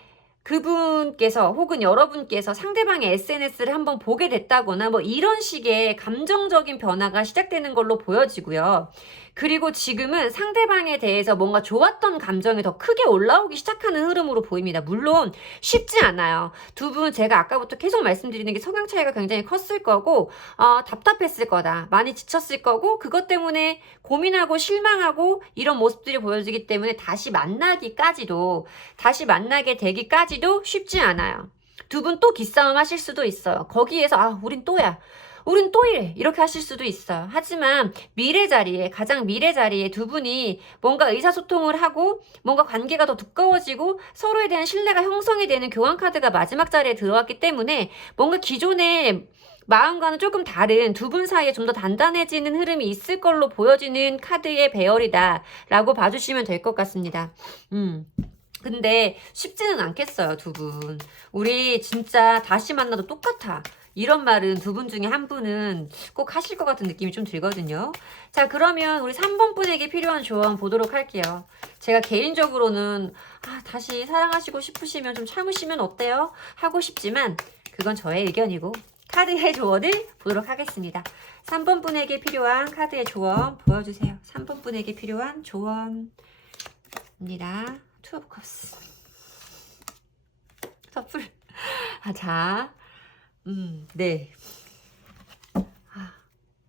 그분께서 혹은 여러분께서 상대방의 SNS를 한번 보게 됐다거나 뭐 이런 식의 감정적인 변화가 시작되는 걸로 보여지고요. 그리고 지금은 상대방에 대해서 뭔가 좋았던 감정이 더 크게 올라오기 시작하는 흐름으로 보입니다. 물론 쉽지 않아요. 두 분 제가 아까부터 계속 말씀드리는 게 성향 차이가 굉장히 컸을 거고 답답했을 거다. 많이 지쳤을 거고 그것 때문에 고민하고 실망하고 이런 모습들이 보여지기 때문에 다시 만나게 되기까지도 쉽지 않아요. 두 분 또 기싸움 하실 수도 있어요. 거기에서 우린 또야. 우린 또 이래. 이렇게 하실 수도 있어요. 하지만 가장 미래 자리에 두 분이 뭔가 의사소통을 하고 뭔가 관계가 더 두꺼워지고 서로에 대한 신뢰가 형성이 되는 교환 카드가 마지막 자리에 들어왔기 때문에 뭔가 기존의 마음과는 조금 다른 두 분 사이에 좀 더 단단해지는 흐름이 있을 걸로 보여지는 카드의 배열이다 라고 봐주시면 될 것 같습니다. 근데 쉽지는 않겠어요, 두 분. 우리 진짜 다시 만나도 똑같아. 이런 말은 두 분 중에 한 분은 꼭 하실 것 같은 느낌이 좀 들거든요. 자, 그러면 우리 3번 분에게 필요한 조언 보도록 할게요. 제가 개인적으로는 다시 사랑하시고 싶으시면 좀 참으시면 어때요? 하고 싶지만 그건 저의 의견이고 카드의 조언을 보도록 하겠습니다. 3번 분에게 필요한 카드의 조언 보여주세요. 3번 분에게 필요한 조언입니다. 투 오브 컵스. 서풀. 자. 네.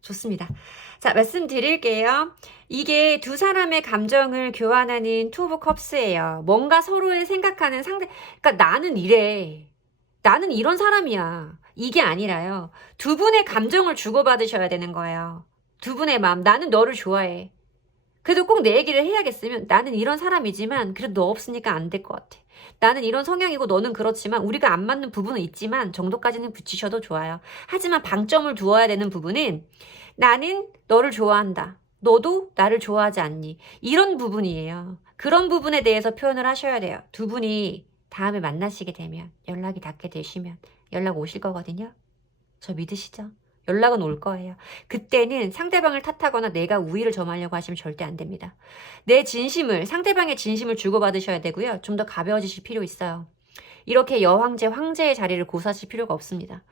좋습니다. 자, 말씀드릴게요. 이게 두 사람의 감정을 교환하는 투 오브 컵스예요. 뭔가 서로를 생각하는 그러니까 나는 이래. 나는 이런 사람이야. 이게 아니라요. 두 분의 감정을 주고받으셔야 되는 거예요. 두 분의 마음. 나는 너를 좋아해. 그래도 꼭 내 얘기를 해야겠으면 나는 이런 사람이지만 그래도 너 없으니까 안 될 것 같아. 나는 이런 성향이고 너는 그렇지만 우리가 안 맞는 부분은 있지만 정도까지는 붙이셔도 좋아요. 하지만 방점을 두어야 되는 부분은 나는 너를 좋아한다. 너도 나를 좋아하지 않니? 이런 부분이에요. 그런 부분에 대해서 표현을 하셔야 돼요. 두 분이 다음에 만나시게 되면 연락이 닿게 되시면 연락 오실 거거든요. 저 믿으시죠? 연락은 올 거예요. 그때는 상대방을 탓하거나 내가 우위를 점하려고 하시면 절대 안 됩니다. 상대방의 진심을 주고받으셔야 되고요. 좀 더 가벼워지실 필요 있어요. 이렇게 여황제, 황제의 자리를 고수하실 필요가 없습니다.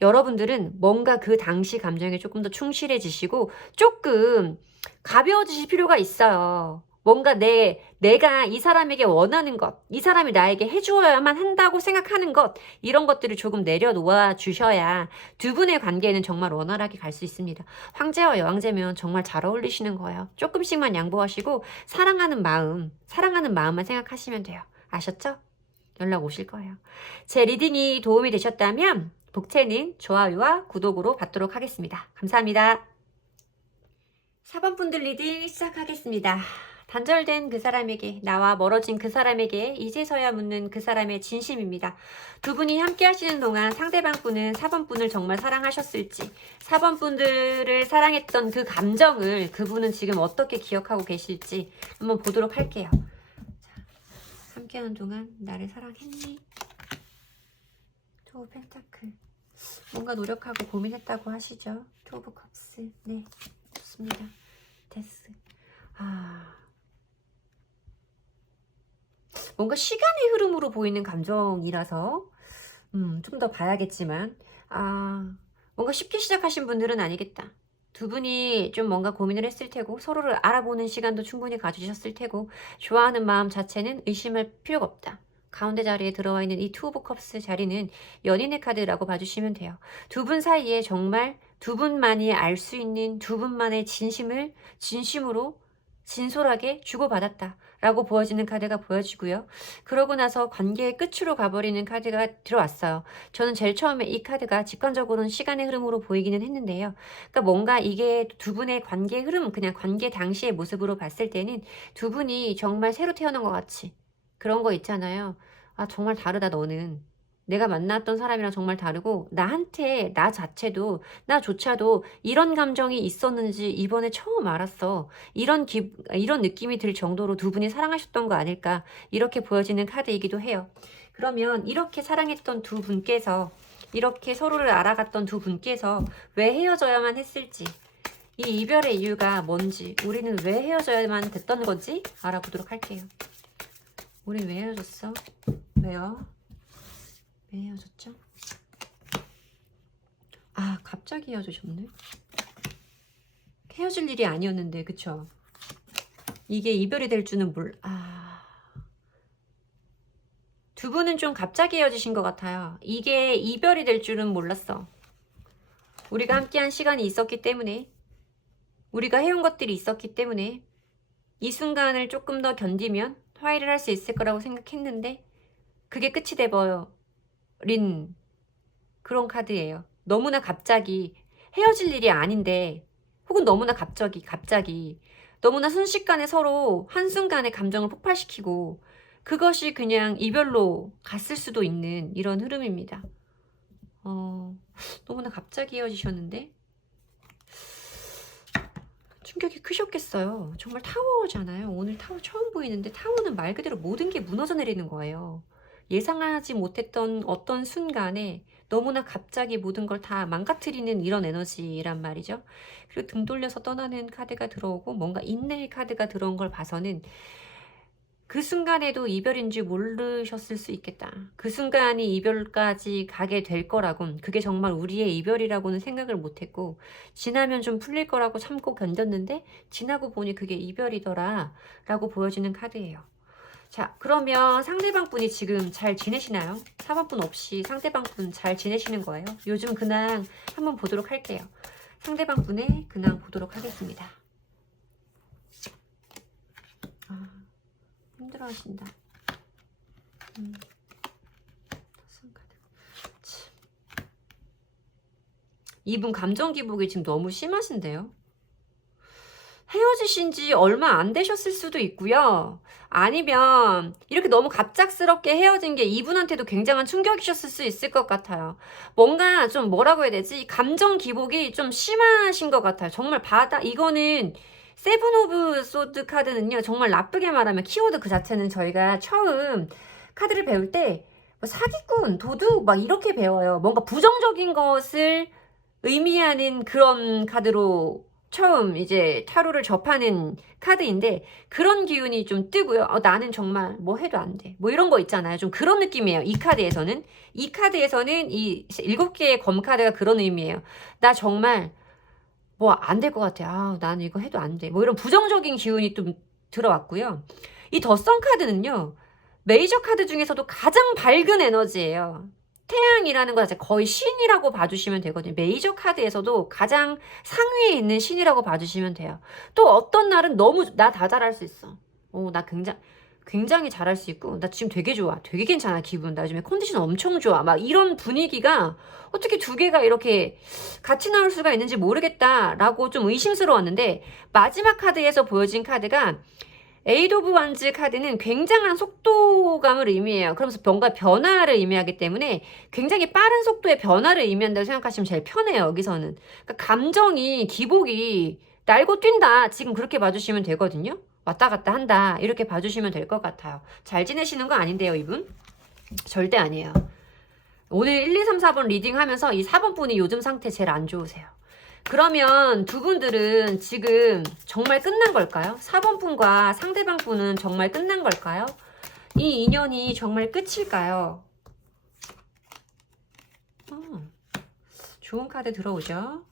여러분들은 뭔가 그 당시 감정에 조금 더 충실해지시고 조금 가벼워지실 필요가 있어요. 뭔가 내가 이 사람에게 원하는 것, 이 사람이 나에게 해주어야만 한다고 생각하는 것, 이런 것들을 조금 내려놓아 주셔야 두 분의 관계는 정말 원활하게 갈 수 있습니다. 황제와 여왕제면 정말 잘 어울리시는 거예요. 조금씩만 양보하시고 사랑하는 마음만 생각하시면 돼요. 아셨죠? 연락 오실 거예요. 제 리딩이 도움이 되셨다면 복채는 좋아요와 구독으로 받도록 하겠습니다. 감사합니다. 4번 분들 리딩 시작하겠습니다. 단절된 그 사람에게, 나와 멀어진 그 사람에게 이제서야 묻는 그 사람의 진심입니다. 두 분이 함께 하시는 동안 상대방 분은 4번 분을 정말 사랑하셨을지, 4번 분들을 사랑했던 그 감정을 그분은 지금 어떻게 기억하고 계실지 한번 보도록 할게요. 자, 함께하는 동안 나를 사랑했니? 투 오브 펜타클. 뭔가 노력하고 고민했다고 하시죠? 투 오브 컵스. 네, 좋습니다. 데스. 뭔가 시간의 흐름으로 보이는 감정이라서 좀 더 봐야겠지만 뭔가 쉽게 시작하신 분들은 아니겠다. 두 분이 좀 뭔가 고민을 했을 테고 서로를 알아보는 시간도 충분히 가지셨을 테고 좋아하는 마음 자체는 의심할 필요가 없다. 가운데 자리에 들어와 있는 이 투 오브 컵스 자리는 연인의 카드라고 봐주시면 돼요. 두 분 사이에 정말 두 분만이 알 수 있는 두 분만의 진심을 진심으로 진솔하게 주고받았다 라고 보여지는 카드가 보여지고요. 그러고 나서 관계의 끝으로 가버리는 카드가 들어왔어요. 저는 제일 처음에 이 카드가 직관적으로는 시간의 흐름으로 보이기는 했는데요. 그러니까 뭔가 이게 두 분의 관계 흐름, 그냥 관계 당시의 모습으로 봤을 때는 두 분이 정말 새로 태어난 것 같이 그런 거 있잖아요. 정말 다르다 너는. 내가 만났던 사람이랑 정말 다르고 나한테 나조차도 이런 감정이 있었는지 이번에 처음 알았어. 이런 느낌이 들 정도로 두 분이 사랑하셨던 거 아닐까 이렇게 보여지는 카드이기도 해요. 그러면 이렇게 사랑했던 두 분께서 이렇게 서로를 알아갔던 두 분께서 왜 헤어져야만 했을지 이 이별의 이유가 뭔지 우리는 왜 헤어져야만 됐던 건지 알아보도록 할게요. 우리 왜 헤어졌어? 왜요? 왜 헤어졌죠? 갑자기 헤어지셨네. 헤어질 일이 아니었는데, 그쵸? 이게 이별이 될 줄은 두 분은 좀 갑자기 헤어지신 것 같아요. 이게 이별이 될 줄은 몰랐어. 우리가 함께한 시간이 있었기 때문에, 우리가 해온 것들이 있었기 때문에 이 순간을 조금 더 견디면 화해를 할 수 있을 거라고 생각했는데 그게 끝이 돼버린 그런 카드예요. 너무나 갑자기 헤어질 일이 아닌데, 혹은 너무나 갑자기 너무나 순식간에 서로 한순간에 감정을 폭발시키고 그것이 그냥 이별로 갔을 수도 있는 이런 흐름입니다. 너무나 갑자기 헤어지셨는데 충격이 크셨겠어요. 정말 타워잖아요. 오늘 타워 처음 보이는데 타워는 말 그대로 모든 게 무너져 내리는 거예요. 예상하지 못했던 어떤 순간에 너무나 갑자기 모든 걸 다 망가뜨리는 이런 에너지란 말이죠. 그리고 등 돌려서 떠나는 카드가 들어오고 뭔가 인내의 카드가 들어온 걸 봐서는 그 순간에도 이별인 줄 모르셨을 수 있겠다. 그 순간이 이별까지 가게 될 거라고, 그게 정말 우리의 이별이라고는 생각을 못했고 지나면 좀 풀릴 거라고 참고 견뎠는데 지나고 보니 그게 이별이더라 라고 보여지는 카드예요. 자, 그러면 상대방 분이 지금 잘 지내시나요? 4번 분 없이 상대방 분 잘 지내시는 거예요? 요즘 근황 한번 보도록 할게요. 상대방 분의 근황 보도록 하겠습니다. 힘들어 하신다. 이분 감정 기복이 지금 너무 심하신데요? 헤어지신 지 얼마 안 되셨을 수도 있고요. 아니면 이렇게 너무 갑작스럽게 헤어진 게 이분한테도 굉장한 충격이셨을 수 있을 것 같아요. 뭔가 좀 뭐라고 해야 되지? 감정 기복이 좀 심하신 것 같아요. 정말 이거는 세븐 오브 소드 카드는요. 정말 나쁘게 말하면 키워드 그 자체는 저희가 처음 카드를 배울 때 사기꾼, 도둑 막 이렇게 배워요. 뭔가 부정적인 것을 의미하는 그런 카드로 처음 이제 타로를 접하는 카드인데 그런 기운이 좀 뜨고요. 나는 정말 뭐 해도 안 돼. 뭐 이런 거 있잖아요. 좀 그런 느낌이에요. 이 카드에서는. 이 7개의 검 카드가 그런 의미예요. 나 정말 뭐 안 될 것 같아. 나는 이거 해도 안 돼. 뭐 이런 부정적인 기운이 좀 들어왔고요. 이 더 선 카드는요. 메이저 카드 중에서도 가장 밝은 에너지예요. 태양이라는 것 자체 거의 신이라고 봐주시면 되거든요. 메이저 카드에서도 가장 상위에 있는 신이라고 봐주시면 돼요. 또 어떤 날은 너무 나 다 잘할 수 있어. 나 굉장히 잘할 수 있고 나 지금 되게 좋아. 되게 괜찮아 기분. 나 요즘에 컨디션 엄청 좋아. 막 이런 분위기가 어떻게 두 개가 이렇게 같이 나올 수가 있는지 모르겠다라고 좀 의심스러웠는데 마지막 카드에서 보여진 카드가 에이드 오브 완즈 카드는 굉장한 속도감을 의미해요. 그러면서 뭔가 변화를 의미하기 때문에 굉장히 빠른 속도의 변화를 의미한다고 생각하시면 제일 편해요. 여기서는. 그러니까 감정이 기복이 날고 뛴다. 지금 그렇게 봐주시면 되거든요. 왔다 갔다 한다. 이렇게 봐주시면 될 것 같아요. 잘 지내시는 거 아닌데요, 이분? 절대 아니에요. 오늘 1, 2, 3, 4번 리딩하면서 이 4번 분이 요즘 상태 제일 안 좋으세요. 그러면 두 분들은 지금 정말 끝난 걸까요? 4번 분과 상대방 분은 정말 끝난 걸까요? 이 인연이 정말 끝일까요? 좋은 카드 들어오죠?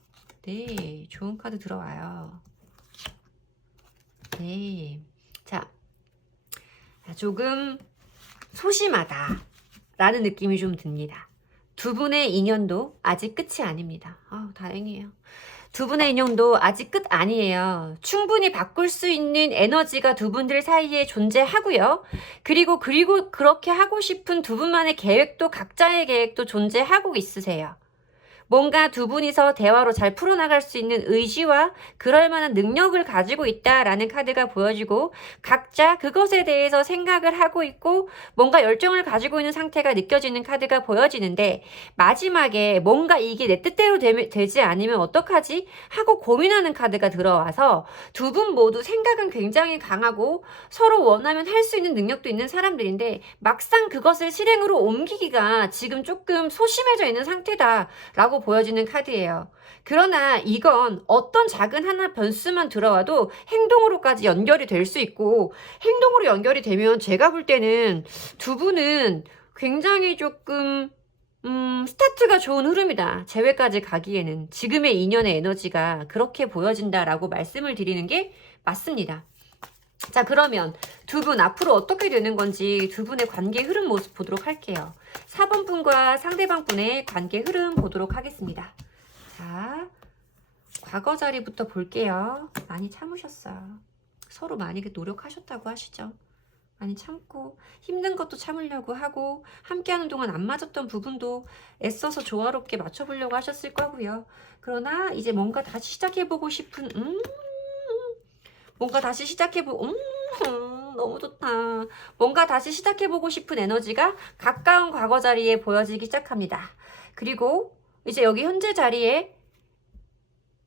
네, 좋은 카드 들어와요. 네. 자, 조금 소심하다 라는 느낌이 좀 듭니다. 두 분의 인연도 아직 끝이 아닙니다. 다행이에요. 두 분의 인연도 아직 끝 아니에요. 충분히 바꿀 수 있는 에너지가 두 분들 사이에 존재하고요. 그리고 그렇게 하고 싶은 두 분만의 계획도 각자의 계획도 존재하고 있으세요. 뭔가 두 분이서 대화로 잘 풀어나갈 수 있는 의지와 그럴 만한 능력을 가지고 있다라는 카드가 보여지고 각자 그것에 대해서 생각을 하고 있고 뭔가 열정을 가지고 있는 상태가 느껴지는 카드가 보여지는데 마지막에 뭔가 이게 내 뜻대로 되지 않으면 어떡하지? 하고 고민하는 카드가 들어와서 두 분 모두 생각은 굉장히 강하고 서로 원하면 할 수 있는 능력도 있는 사람들인데 막상 그것을 실행으로 옮기기가 지금 조금 소심해져 있는 상태다라고 보여지는 카드예요. 그러나 이건 어떤 작은 하나 변수만 들어와도 행동으로까지 연결이 될 수 있고 행동으로 연결이 되면 제가 볼 때는 두 분은 굉장히 조금 스타트가 좋은 흐름이다. 재회까지 가기에는 지금의 인연의 에너지가 그렇게 보여진다라고 말씀을 드리는 게 맞습니다. 자, 그러면 두 분 앞으로 어떻게 되는 건지 두 분의 관계 흐름 모습 보도록 할게요. 4번 분과 상대방 분의 관계 흐름 보도록 하겠습니다. 자, 과거 자리부터 볼게요. 많이 참으셨어요. 서로 많이 노력하셨다고 하시죠. 많이 참고 힘든 것도 참으려고 하고 함께하는 동안 안 맞았던 부분도 애써서 조화롭게 맞춰보려고 하셨을 거고요. 그러나 이제 뭔가 다시 시작해보고 싶은 뭔가 다시 시작해보고 너무 좋다. 뭔가 다시 시작해보고 싶은 에너지가 가까운 과거 자리에 보여지기 시작합니다. 그리고 이제 여기 현재 자리에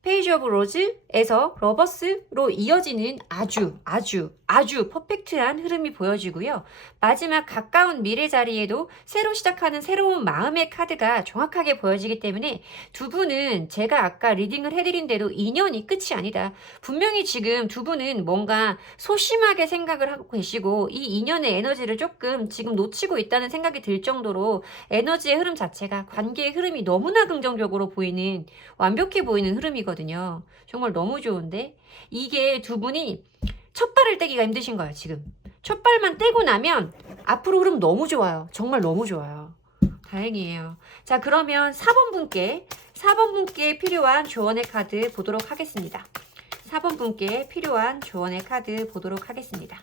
페이지 오브 로즈에서 러버스로 이어지는 아주 퍼펙트한 흐름이 보여지고요. 마지막 가까운 미래 자리에도 새로 시작하는 새로운 마음의 카드가 정확하게 보여지기 때문에 두 분은 제가 아까 리딩을 해드린 대로 인연이 끝이 아니다. 분명히 지금 두 분은 뭔가 소심하게 생각을 하고 계시고 이 인연의 에너지를 조금 지금 놓치고 있다는 생각이 들 정도로 에너지의 흐름 자체가 관계의 흐름이 너무나 긍정적으로 보이는 완벽해 보이는 흐름이거든요. 정말 너무 좋은데 이게 두 분이 첫 발을 떼기가 힘드신 거예요. 지금 첫 발만 떼고 나면 앞으로 흐름 너무 좋아요. 정말 너무 좋아요. 다행이에요. 자, 그러면 4번 분께 필요한 조언의 카드 보도록 하겠습니다. 4번 분께 필요한 조언의 카드 보도록 하겠습니다.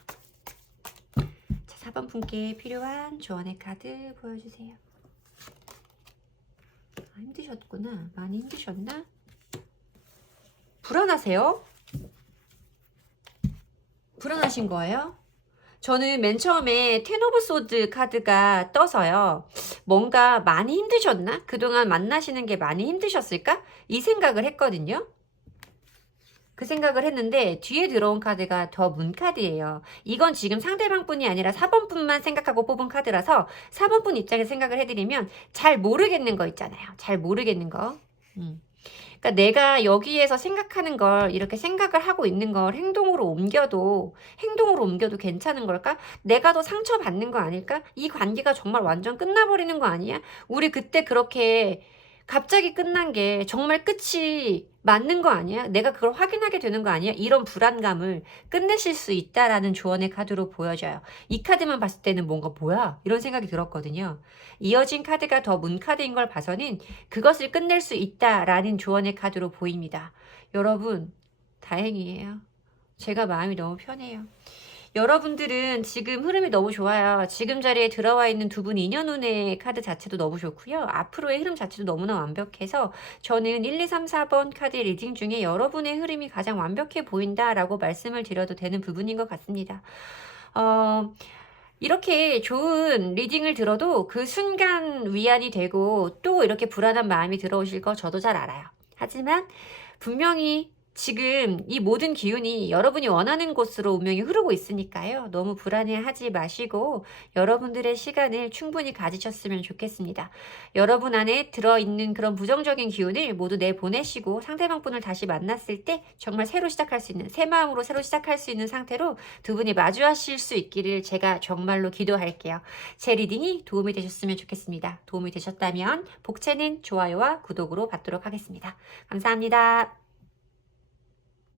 자, 4번 분께 필요한 조언의 카드 보여주세요. 힘드셨구나. 많이 힘드셨나? 불안하세요? 불안하신 거예요? 저는 맨 처음에 텐 오브 소드 카드가 떠서요. 뭔가 많이 힘드셨나? 그동안 만나시는 게 많이 힘드셨을까? 이 생각을 했거든요. 그 생각을 했는데 뒤에 들어온 카드가 더 문 카드예요. 이건 지금 상대방 뿐이 아니라 4번 분만 생각하고 뽑은 카드라서 4번 분 입장에서 생각을 해드리면 잘 모르겠는 거 있잖아요. 잘 모르겠는 거. 그러니까 내가 여기에서 생각하는 걸 이렇게 생각을 하고 있는 걸 행동으로 옮겨도 괜찮은 걸까? 내가 더 상처받는 거 아닐까? 이 관계가 정말 완전 끝나버리는 거 아니야? 우리 그때 그렇게 갑자기 끝난 게 정말 끝이 맞는 거 아니야? 내가 그걸 확인하게 되는 거 아니야? 이런 불안감을 끝내실 수 있다라는 조언의 카드로 보여져요. 이 카드만 봤을 때는 뭔가 뭐야? 이런 생각이 들었거든요. 이어진 카드가 더 문 카드인 걸 봐서는 그것을 끝낼 수 있다라는 조언의 카드로 보입니다. 여러분, 다행이에요. 제가 마음이 너무 편해요. 여러분들은 지금 흐름이 너무 좋아요. 지금 자리에 들어와 있는 두 분 인연운의 카드 자체도 너무 좋고요. 앞으로의 흐름 자체도 너무나 완벽해서 저는 1, 2, 3, 4번 카드 리딩 중에 여러분의 흐름이 가장 완벽해 보인다라고 말씀을 드려도 되는 부분인 것 같습니다. 이렇게 좋은 리딩을 들어도 그 순간 위안이 되고 또 이렇게 불안한 마음이 들어오실 거 저도 잘 알아요. 하지만 분명히 지금 이 모든 기운이 여러분이 원하는 곳으로 운명이 흐르고 있으니까요. 너무 불안해하지 마시고 여러분들의 시간을 충분히 가지셨으면 좋겠습니다. 여러분 안에 들어있는 그런 부정적인 기운을 모두 내보내시고 상대방 분을 다시 만났을 때 정말 새로 시작할 수 있는, 새 마음으로 새로 시작할 수 있는 상태로 두 분이 마주하실 수 있기를 제가 정말로 기도할게요. 제 리딩이 도움이 되셨으면 좋겠습니다. 도움이 되셨다면 복채는 좋아요와 구독으로 받도록 하겠습니다. 감사합니다.